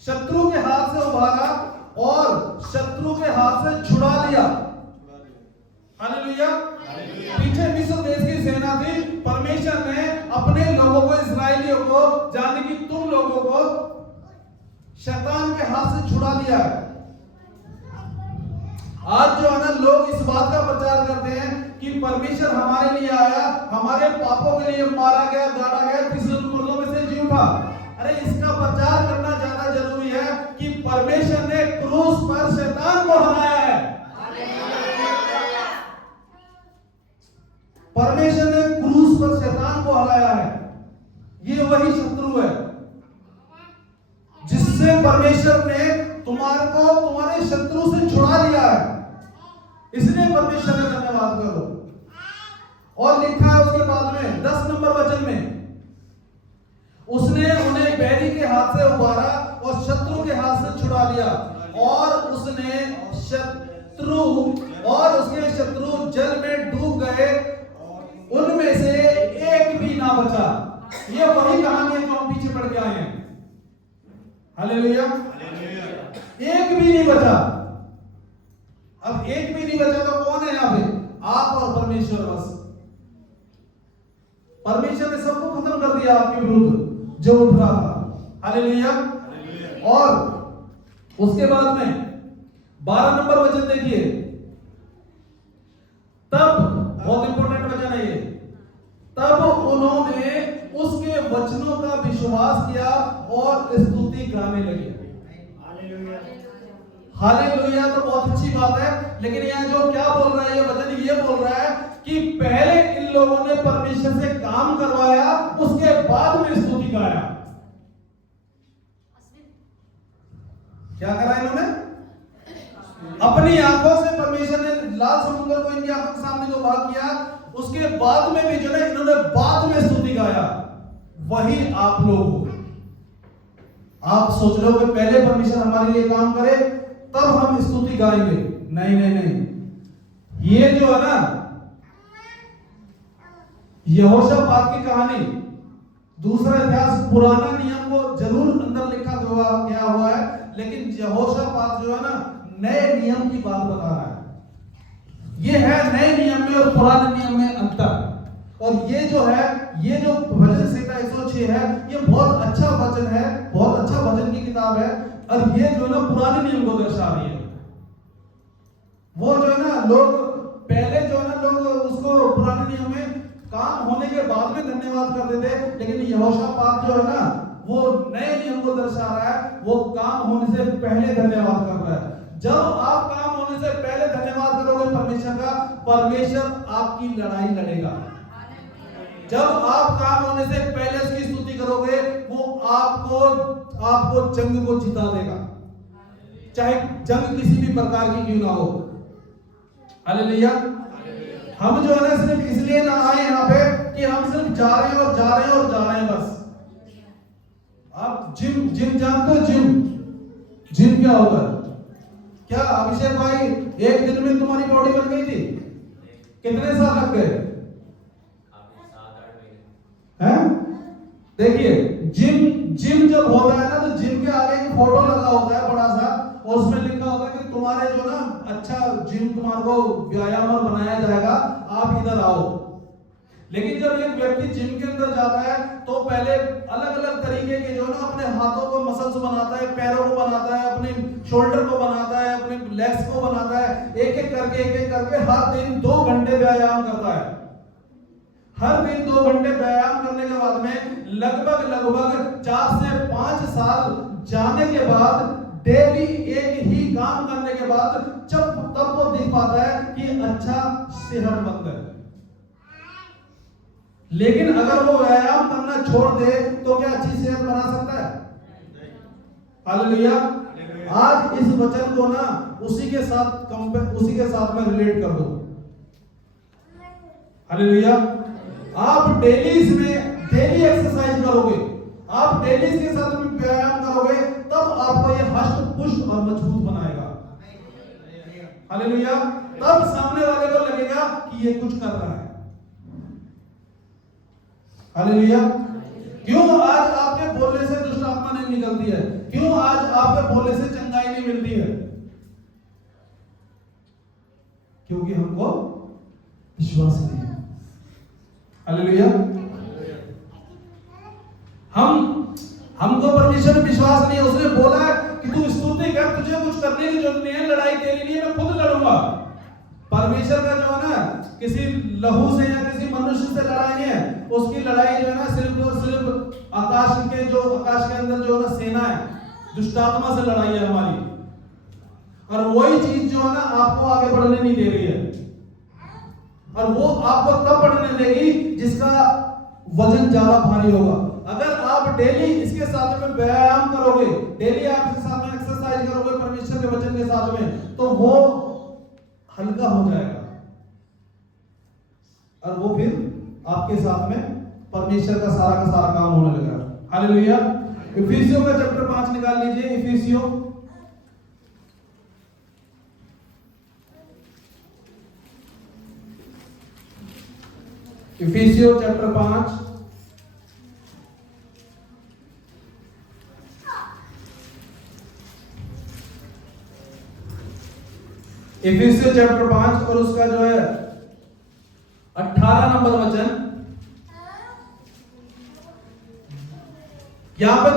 शत्रु के हाथ से उबारा और शत्रु के हाथ से छुड़ा लिया। हालेलुया। पीछे मिस्र देश की सेना थी, परमेश्वर ने अपने लोगों को, इस्राएलियों को, जाने कि तुम लोगों को शैतान के हाथ से छुड़ा लिया है। आज जो है ना लोग इस बात का प्रचार करते हैं कि परमेश्वर हमारे लिए आया, हमारे पापों के लिए मारा गया, गाड़ा गया, तीसरे मुर्दों में से जी उठा। अरे इसका प्रचार करना ज्यादा जरूरी है कि परमेश्वर ने क्रूस पर शैतान को हराया है। परमेश्वर ने क्रूस पर शैतान को हराया है। ये वही शत्रु है जिससे परमेश्वर ने तुम्हारे शत्रु से छुड़ा लिया है। इसलिए परमेश्वर का धन्यवाद करो। और लिखा है उसके बाद में 10 नंबर वचन में, उसने उन्हें बैरी के हाथ से उबारा और शत्रु के हाथ से छुड़ा लिया, और उसने शत्रु और उसके शत्रु जल में डूब गए, उनमें से एक भी ना बचा। ये वही कहानी है जो हम पीछे पढ़ के आए हैं। हालेलुया। एक भी नहीं बचा। अब एक भी नहीं बचा तो कौन है यहाँ पे? आप और परमेश्वर। बस परमेश्वर ने सबको खत्म कर दिया आपके विरुद्ध जो उठ रहा था। हालेलुया। और उसके बाद में 12 नंबर वचन देखिए, तब, बहुत इंपॉर्टेंट वचन है ये, तब उन्होंने उसके वचनों का विश्वास किया और स्तुति गाने लगे। हालेलुया। तो बहुत अच्छी बात है, लेकिन यहाँ जो क्या बोल रहा है ये वचन, ये बोल रहा है कि पहले इन लोगों ने परमेश्वर से काम करवाया, उसके बाद में स्तुति गाया। क्या करा इन्होंने? अपनी आंखों से लाल समुद्र को इनकी आंखों के सामने जो भाग किया, उसके बाद में भी जो है इन्होंने बाद में स्तुति गाया, वही आप लोग हो। आप सोच रहे हो कि पहले परमेश्वर हमारे लिए काम करे तब हम स्तुति गाएंगे? नहीं नहीं नहीं। ये जो है ना यहोशापात की कहानी, दूसरा इतिहास पुराना नियम को जरूर अंदर लिखा गया हुआ है, लेकिन यहोशापात जो है ना नए नियम की बात बता रहा है। ये है नए नियम में और पुराने नियम में अंतर। और ये जो है, ये जो भजन संहिता 106 है, ये बहुत अच्छा वचन है, बहुत अच्छा भजन की किताब है। और ये जो है ना पुराने नियम को दर्शा रही है। वो जो है ना लोग पहले जो है ना लोग उसको पुराने नियम में काम होने के बाद में धन्यवाद करते थे, लेकिन यहोशापात जो है ना वो नए नियम को दर्शा रहा है, वो काम होने से पहले धन्यवाद कर रहा है। जब आप काम होने से पहले धन्यवाद करोगे परमेश्वर का, परमेश्वर आपकी लड़ाई लड़ेगा। जब आप काम होने से पहले उसकी स्तुति करोगे, वो आपको जंग को जिता देगा, चाहे जंग किसी भी प्रकार की क्यों ना हो। हालेलुया। हम जो है ना सिर्फ इसलिए ना आए यहाँ पे कि हम सिर्फ जा रहे हैं और जा रहे हैं और जा रहे हैं बस। आप जिम जानते हो? जिम क्या होता है? क्या अभिषेक भाई एक दिन में तुम्हारी बॉडी बन गई थी? कितने साल लग गए? हैं? देखिए जिम जब होता है ना तो जिम के आगे एक फोटो लगा होता है बड़ा सा, और उसमें लिखा होता है कि तुम्हारे जो ना अच्छा जिम तुम्हारे को व्यायाम बनाया जाएगा, आप इधर आओ। लेकिन जब एक व्यक्ति जिम के अंदर जाता है तो पहले अलग अलग तरीके के जो ना अपने हाथों को मसल्स बनाता है, पैरों को बनाता है, अपने शोल्डर को बनाता है, अपने लेग्स को बनाता है, एक एक करके हर दिन 2 घंटे व्यायाम करता है। हर दिन 2 घंटे व्यायाम करने के बाद में लगभग 4 से 5 साल जाने के बाद, डेली एक ही काम करने के बाद तब वो देख पाता है कि अच्छा सेहतमंद है। लेकिन अगर वो व्यायाम करना छोड़ दे तो क्या अच्छी सेहत बना सकता है? हालेलुया। आज इस वचन को ना उसी के साथ में रिलेट कर दो। हालेलुया। आप डेली एक्सरसाइज करोगे, आप डेली इसके साथ में व्यायाम करोगे, तब आपका ये हष्ट पुष्ट और मजबूत बनाएगा। हालेलुया। तब सामने वाले को लगेगा कि ये कुछ कर रहा है। हालेलुया। क्यों आज आपके बोलने से दुष्ट आत्मा नहीं निकलती है? क्यों आज आपके बोलने से चंगाई नहीं मिलती है? क्योंकि हमको विश्वास नहीं है। हालेलुया। हमको परमेश्वर में विश्वास नहीं है। उसने बोला कि तू स्तुति कर, तुझे कुछ करने की जरूरत नहीं है, लड़ाई तेरे लिए मैं खुद लड़ूंगा। परमेश्वर का जो है ना किसी लहू से या किसी मनुष्य से लड़ाई नहीं है। उसकी लड़ाई जो है ना सिर्फ और सिर्फ आकाश के अंदर जो है ना सेना है, दुष्टात्मा से लड़ाई है हमारी। और वही चीज जो है ना आपको आगे बढ़ने नहीं दे रही है, और वो आपको तब बढ़ने देगी जिसका वजन ज्यादा भारी होगा। अगर आप डेली इसके साथ में व्यायाम करोगे, डेली आप इसके साथ में एक्सरसाइज करोगे परमेश्वर के वचन के साथ में, तो वो हल्का हो जाएगा और वो फिर आपके साथ में परमेश्वर का सारा काम होने लगेगा। हालेलुया। इफिसियों का चैप्टर 5 निकाल लीजिए। इफिसियों चैप्टर 5 इफिसियों चैप्टर 5 और उसका जो है 18 नंबर वचन। यहां पे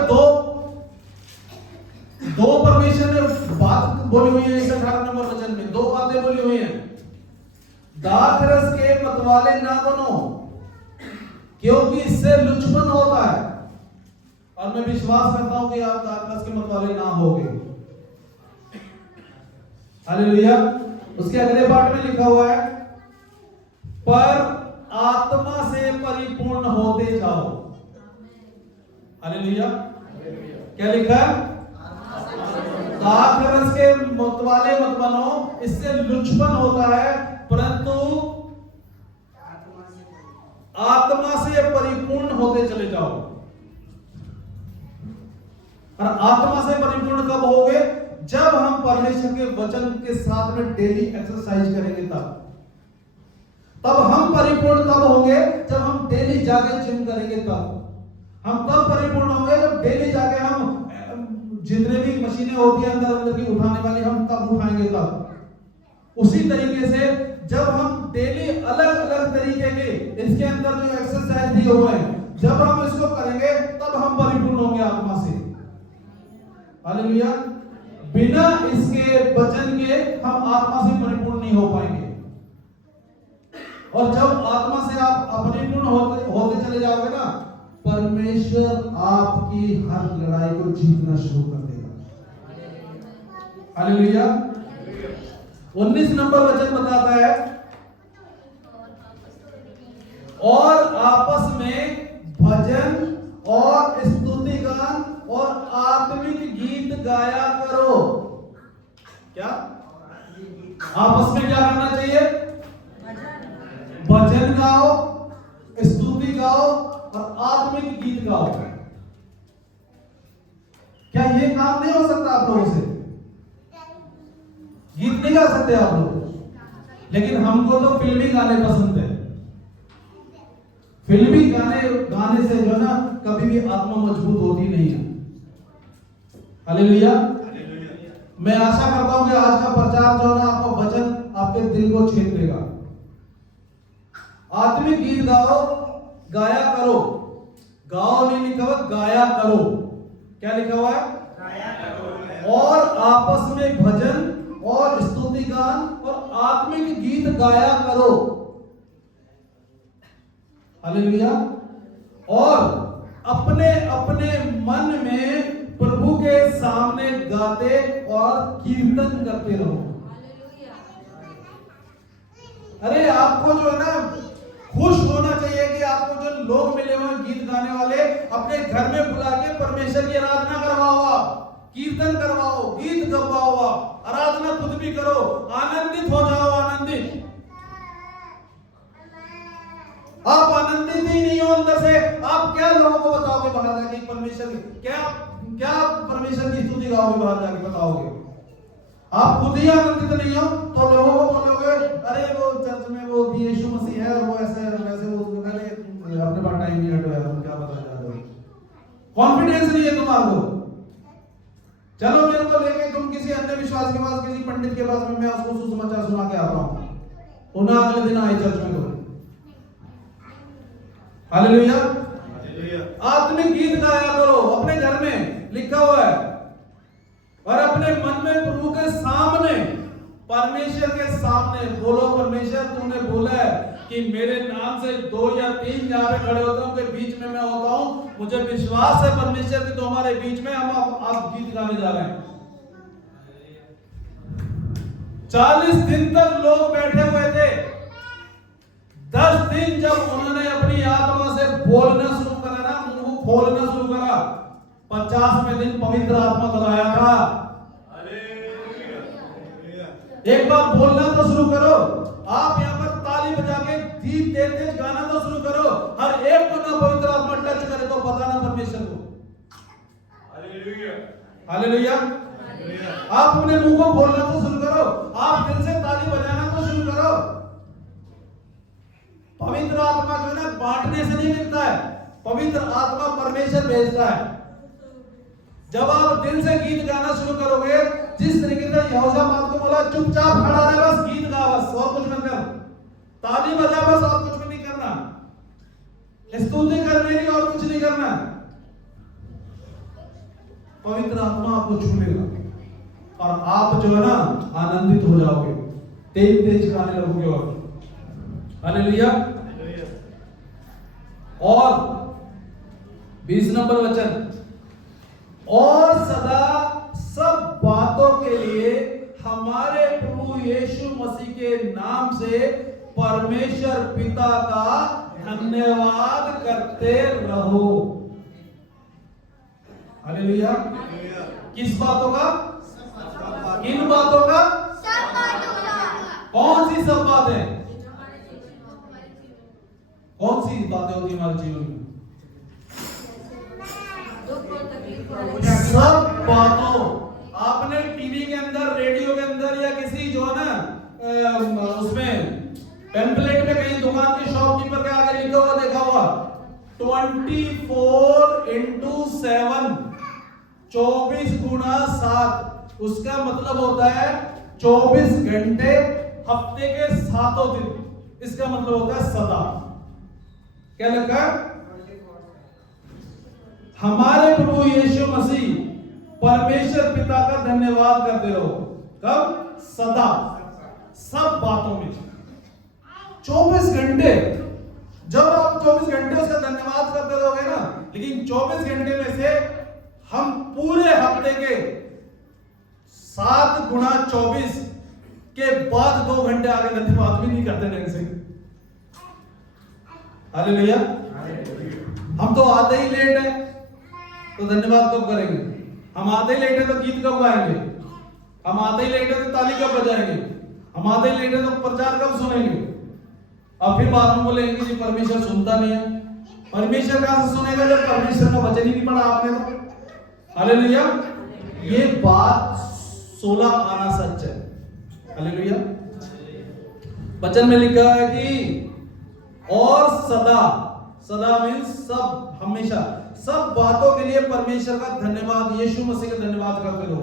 दो परमेश्वर ने बात बोली हुई है। इस 18 नंबर वचन में 2 बातें बोली हुई हैं। दाखरस के मतवाले ना बनो, क्योंकि इससे लुचपन होता है। और मैं विश्वास करता हूं कि आप दाखरस के मतवाले ना होगे। हालेलुया। उसके अगले पार्ट में लिखा हुआ है, पर आत्मा से परिपूर्ण होते जाओ। हालेलुया। क्या लिखा है? दाख रस के मतवाले मत बनो, इससे लुचपन होता है, परंतु आत्मा से परिपूर्ण होते चले जाओ। और आत्मा से परिपूर्ण कब होगे? जब हम परमेश्वर के वचन के साथ में डेली एक्सरसाइज करेंगे, तब हम परिपूर्ण तब होंगे जब हम डेली जाके जिम करेंगे। तब हम तब परिपूर्ण होंगे जब डेली जाके हम जितने भी मशीनें होती है अंदर अंदर की उठाने वाली, हम तब उठाएंगे। तब उसी तरीके से जब हम डेली अलग अलग तरीके के इसके अंदर जो एक्सरसाइज दिए हुए हैं, जब हम इसको करेंगे तब हम परिपूर्ण होंगे आत्मा से। हालेलुया। बिना इसके वचन के हम आत्मा से परिपूर्ण नहीं हो पाएंगे। और जब आत्मा से आप अपरिपूर्ण होते चले जाओगे ना, परमेश्वर आपकी हर लड़ाई को जीतना शुरू कर देगा। हालेलुया। 19 नंबर वचन बताता है, और आपस में भजन और स्तुति गान और आत्मिक गीत गाया करो। क्या आपस में क्या करना चाहिए? भजन गाओ, स्तुति गाओ और आत्मिक गीत गाओ। क्या ये काम नहीं हो सकता आप लोगों से? गीत नहीं गा सकते आप लोग, लेकिन हमको तो फिल्मी गाने पसंद है। फिल्मी गाने से जो है ना, कभी भी आत्मा मजबूत होती नहीं है। हालेलुया। मैं आशा करता हूं कि आज का प्रचार जो है ना, आपको वचन आपके दिल को छेद देगा। आत्मिक गीत गाओ, गाया करो। गाओ नहीं लिखा हुआ, गाया करो। क्या लिखा हुआ है? गाया करो। और आपस में भजन और स्तुति गान और आत्मिक गीत गाया करो। हालेलुया। और अपने अपने मन में प्रभु के सामने गाते और कीर्तन करते रहो। अरे आपको जो है ना, खुश होना चाहिए कि आपको जो लोग मिले हुए गीत गाने वाले, अपने घर में बुला के परमेश्वर की आराधना करवाओ, आप कीर्तन करवाओ, गीत गवाओ, आप आराधना खुद भी करो, आनंदित हो जाओ। आनंदित आप आनंदित ही नहीं हो अंदर से, आप क्या लोगों को बताओगे बाहर जाके? परमेश्वर क्या परमेश्वर की स्तुति गाओगे बाहर जाके? बताओगे? आप खुद ही आनंदित नहीं हो तो लोगों को बोलोगे, अरे वो चर्च में वो यीशु मसीह है और वो ऐसे वैसे, वो अपने पास टाइम नहीं हटो यार, तुम क्या बता रहे हो? कॉन्फिडेंस नहीं है तुम्हारे को। चलो मेरे को लेके तुम किसी अन्य विश्वास के पास, किसी पंडित के पास में, मैं उसको सुसमाचार सुना के आता हूं, उन्हें अगले दिन आए चर्च में। तो हालेलुया। आत्मिक गीत गाया करो अपने घर में, लिखा हुआ है। और अपने मन में प्रभु के सामने, परमेश्वर के सामने बोलो, परमेश्वर तूने बोला है कि मेरे नाम से 2 या 3 यहाँ पे खड़े होते हैं, उनके बीच में मैं होता हूँ। मुझे विश्वास है परमेश्वर की तुम्हारे बीच में हम आप गीत गाने जा रहे हैं। 40 दिन तक लोग बैठे हुए थे। 10 दिन जब उन्होंने अपनी आत्मा से बोलना शुरू करा ना, उनको खोलना शुरू करा, 50वें दिन पवित्र आत्मा कराया था। एक बार बोलना तो शुरू करो। आप यहाँ पर ताली बजा के गीत तेज गाना तो शुरू करो। हर एक को ना पवित्र आत्मा टच करे तो बताना परमेश्वर को। हालेलुया। आप अपने मुंह को बोलना तो शुरू करो, आप दिल से ताली बजाना तो शुरू करो। पवित्र आत्मा जो है ना, बांटने से नहीं मिलता है, पवित्र आत्मा परमेश्वर भेजता है। जब आप दिल से गीत गाना शुरू करोगे, जिस तरीके से यहोशापात को बोला, चुपचाप खड़ा रहे, बस गीत गा, बस और कुछ मत कर, ताली बजा, बस और कुछ भी नहीं करना, स्तुति करने की और कुछ नहीं करना। पवित्र आत्मा आपको छूलेगा और आप जो है ना, आनंदित हो जाओगे, तेज तेज गाने लगोगे। और हालेलुया। और 20 नंबर वचन, और सदा सब बातों के लिए हमारे प्रभु यीशु मसीह के नाम से परमेश्वर पिता का धन्यवाद करते रहो। हालेलुया। किस बातों का? किन बातों का? कौन सी सब बातें? कौन सी बातें होती है हमारे जीवन में? सब बातों। आपने टीवी के अंदर, रेडियो के अंदर या किसी जो है ना उसमें पैम्पलेट में कहीं दुकान के शॉपकीपर के आगे लिखा हुआ देखा हुआ 24/7, 24 गुणा 7। उसका मतलब होता है 24 घंटे हफ्ते के 7 दिन। इसका मतलब होता है सदा। क्या लिखा है? हमारे प्रभु यीशु मसीह परमेश्वर पिता का धन्यवाद करते रहो। कब? सदा, सब बातों में 24 घंटे। जब आप 24 घंटे उसका धन्यवाद करते रहोगे ना, लेकिन 24 घंटे में से हम पूरे हफ्ते के 7 गुणा 24 के बाद 2 घंटे आगे धन्यवाद भी नहीं करते ढंग से। हालेलुया। हम तो आते ही लेट है तो धन्यवाद कब करेंगे? हम आते ही लेट है तो गीत कब गाएंगे? हम आते ही लेट है तो ताली कब बजाएंगे? हम आते ही लेट है तो प्रचार कब सुनेंगे? और फिर बाद में बोलेंगे जी परमेश्वर सुनता नहीं है। परमेश्वर कहां से सुनेगा जब परमेश्वर का वचन ही नहीं पढ़ा आपने तो? हालेलुया। ये बात 16 आना सच है। हालेलुया। वचन में लिखा है कि और सदा, सदा मीन्स सब, हमेशा, सब बातों के लिए परमेश्वर का धन्यवाद, यीशु मसीह का धन्यवाद करते रहो,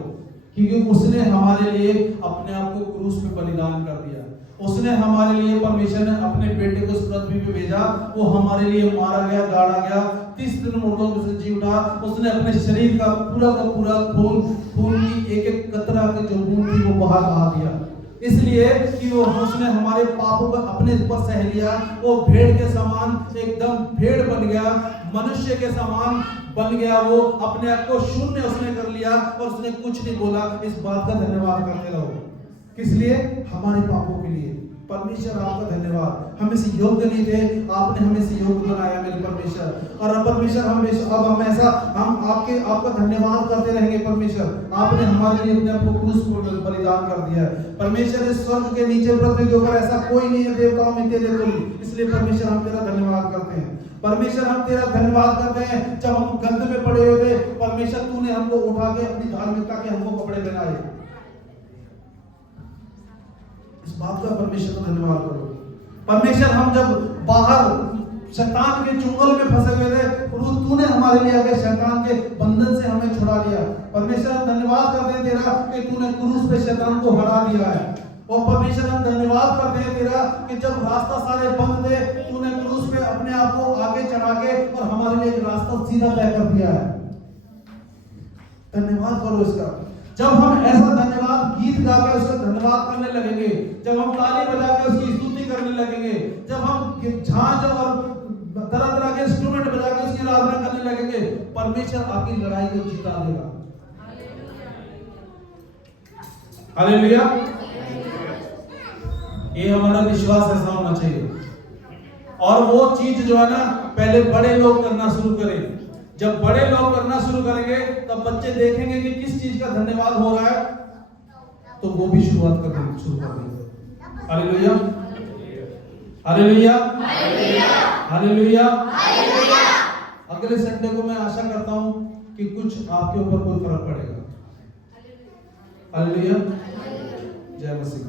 क्योंकि उसने हमारे लिए अपने आप को क्रूस पे बलिदान कर दिया। उसने हमारे लिए, परमेश्वर ने अपने बेटे को इस पृथ्वी पे भेजा। वो हमारे लिए मारा गया, गाड़ा गया, 30 दिन मुर्दों में से जी उठा। उसने अपने शरीर का पूरा खून की एक कतरा की जो बूंद थी वो बाहर बहा दिया, इसलिए कि वो उसने हमारे पापों को अपने ऊपर सह लिया। वो भेड़ के समान एकदम भेड़ बन गया, मनुष्य के समान बन गया। वो अपने आप को शून्य उसने कर लिया और उसने कुछ नहीं बोला। इस बात का धन्यवाद करते रहो। किस लिए? हमारे पापों के लिए। परमेश्वर आपका धन्यवाद। हम इस योग्य नहीं थे, आपने हमें इस योग्य बनाया मेरे परमेश्वर। और अब परमेश्वर हमेशा, अब हमेशा हम आपका धन्यवाद करते रहेंगे परमेश्वर। आपने हमारे लिए अपने आप को क्रूस पर बलिदान कर दिया है परमेश्वर। इस स्वर्ग के नीचे, पृथ्वी के ऊपर ऐसा कोई नहीं है देवताओं में तेरे तुल्य। इसलिए परमेश्वर हम तेरा धन्यवाद करते हैं। परमेश्वर हम तेरा धन्यवाद करते हैं। जब हम गंद में पड़े हुए थे परमेश्वर तूने हमको उठा के अपनी धार्मिकता के हमको कपड़े पहनाए। इस बात का परमेश्वर का धन्यवाद करो। परमेश्वर हम जब बाहर शैतान के चुंगल में फंसे हुए थे, तूने हमारे लिए आके शैतान के बंधन से हमें छुड़ा लिया। परमेश्वर हम धन्यवाद करते हैं तेरा कि तूने क्रूस पे शैतान को हरा दिया है। और परमेश्वर हम धन्यवाद करते हैं तेरा कि जब रास्ता सारे बंद थे तूने क्रूस पे अपने आप को आगे चढ़ा के और हमारे लिए एक रास्ता सीधा तय कर दिया है। धन्यवाद करो इसका। जब हम ऐसा धन्यवाद गीत गा के उसका धन्यवाद करने लगेंगे, जब हम ताली बजा के उसकी स्तुति करने लगेंगे, जब हम झांझ और तरह तरह के इंस्ट्रूमेंट बजा के उसकी आराधना करने लगेंगे, परमेश्वर आपकी लड़ाई को जीता देगा। हालेलुया। ये हमारा विश्वास ऐसा होना चाहिए। और वो चीज जो है ना, पहले बड़े लोग करना शुरू करें। जब बड़े लोग करना शुरू करेंगे तब बच्चे देखेंगे कि किस चीज का धन्यवाद हो रहा है, तो वो भी शुरुआत कर शुरू कर देंगे। Hallelujah, hallelujah, hallelujah. अगले संडे को मैं आशा करता हूं कि कुछ आपके ऊपर कोई फर्क पड़ेगा। हालेलुया, जय मसीह।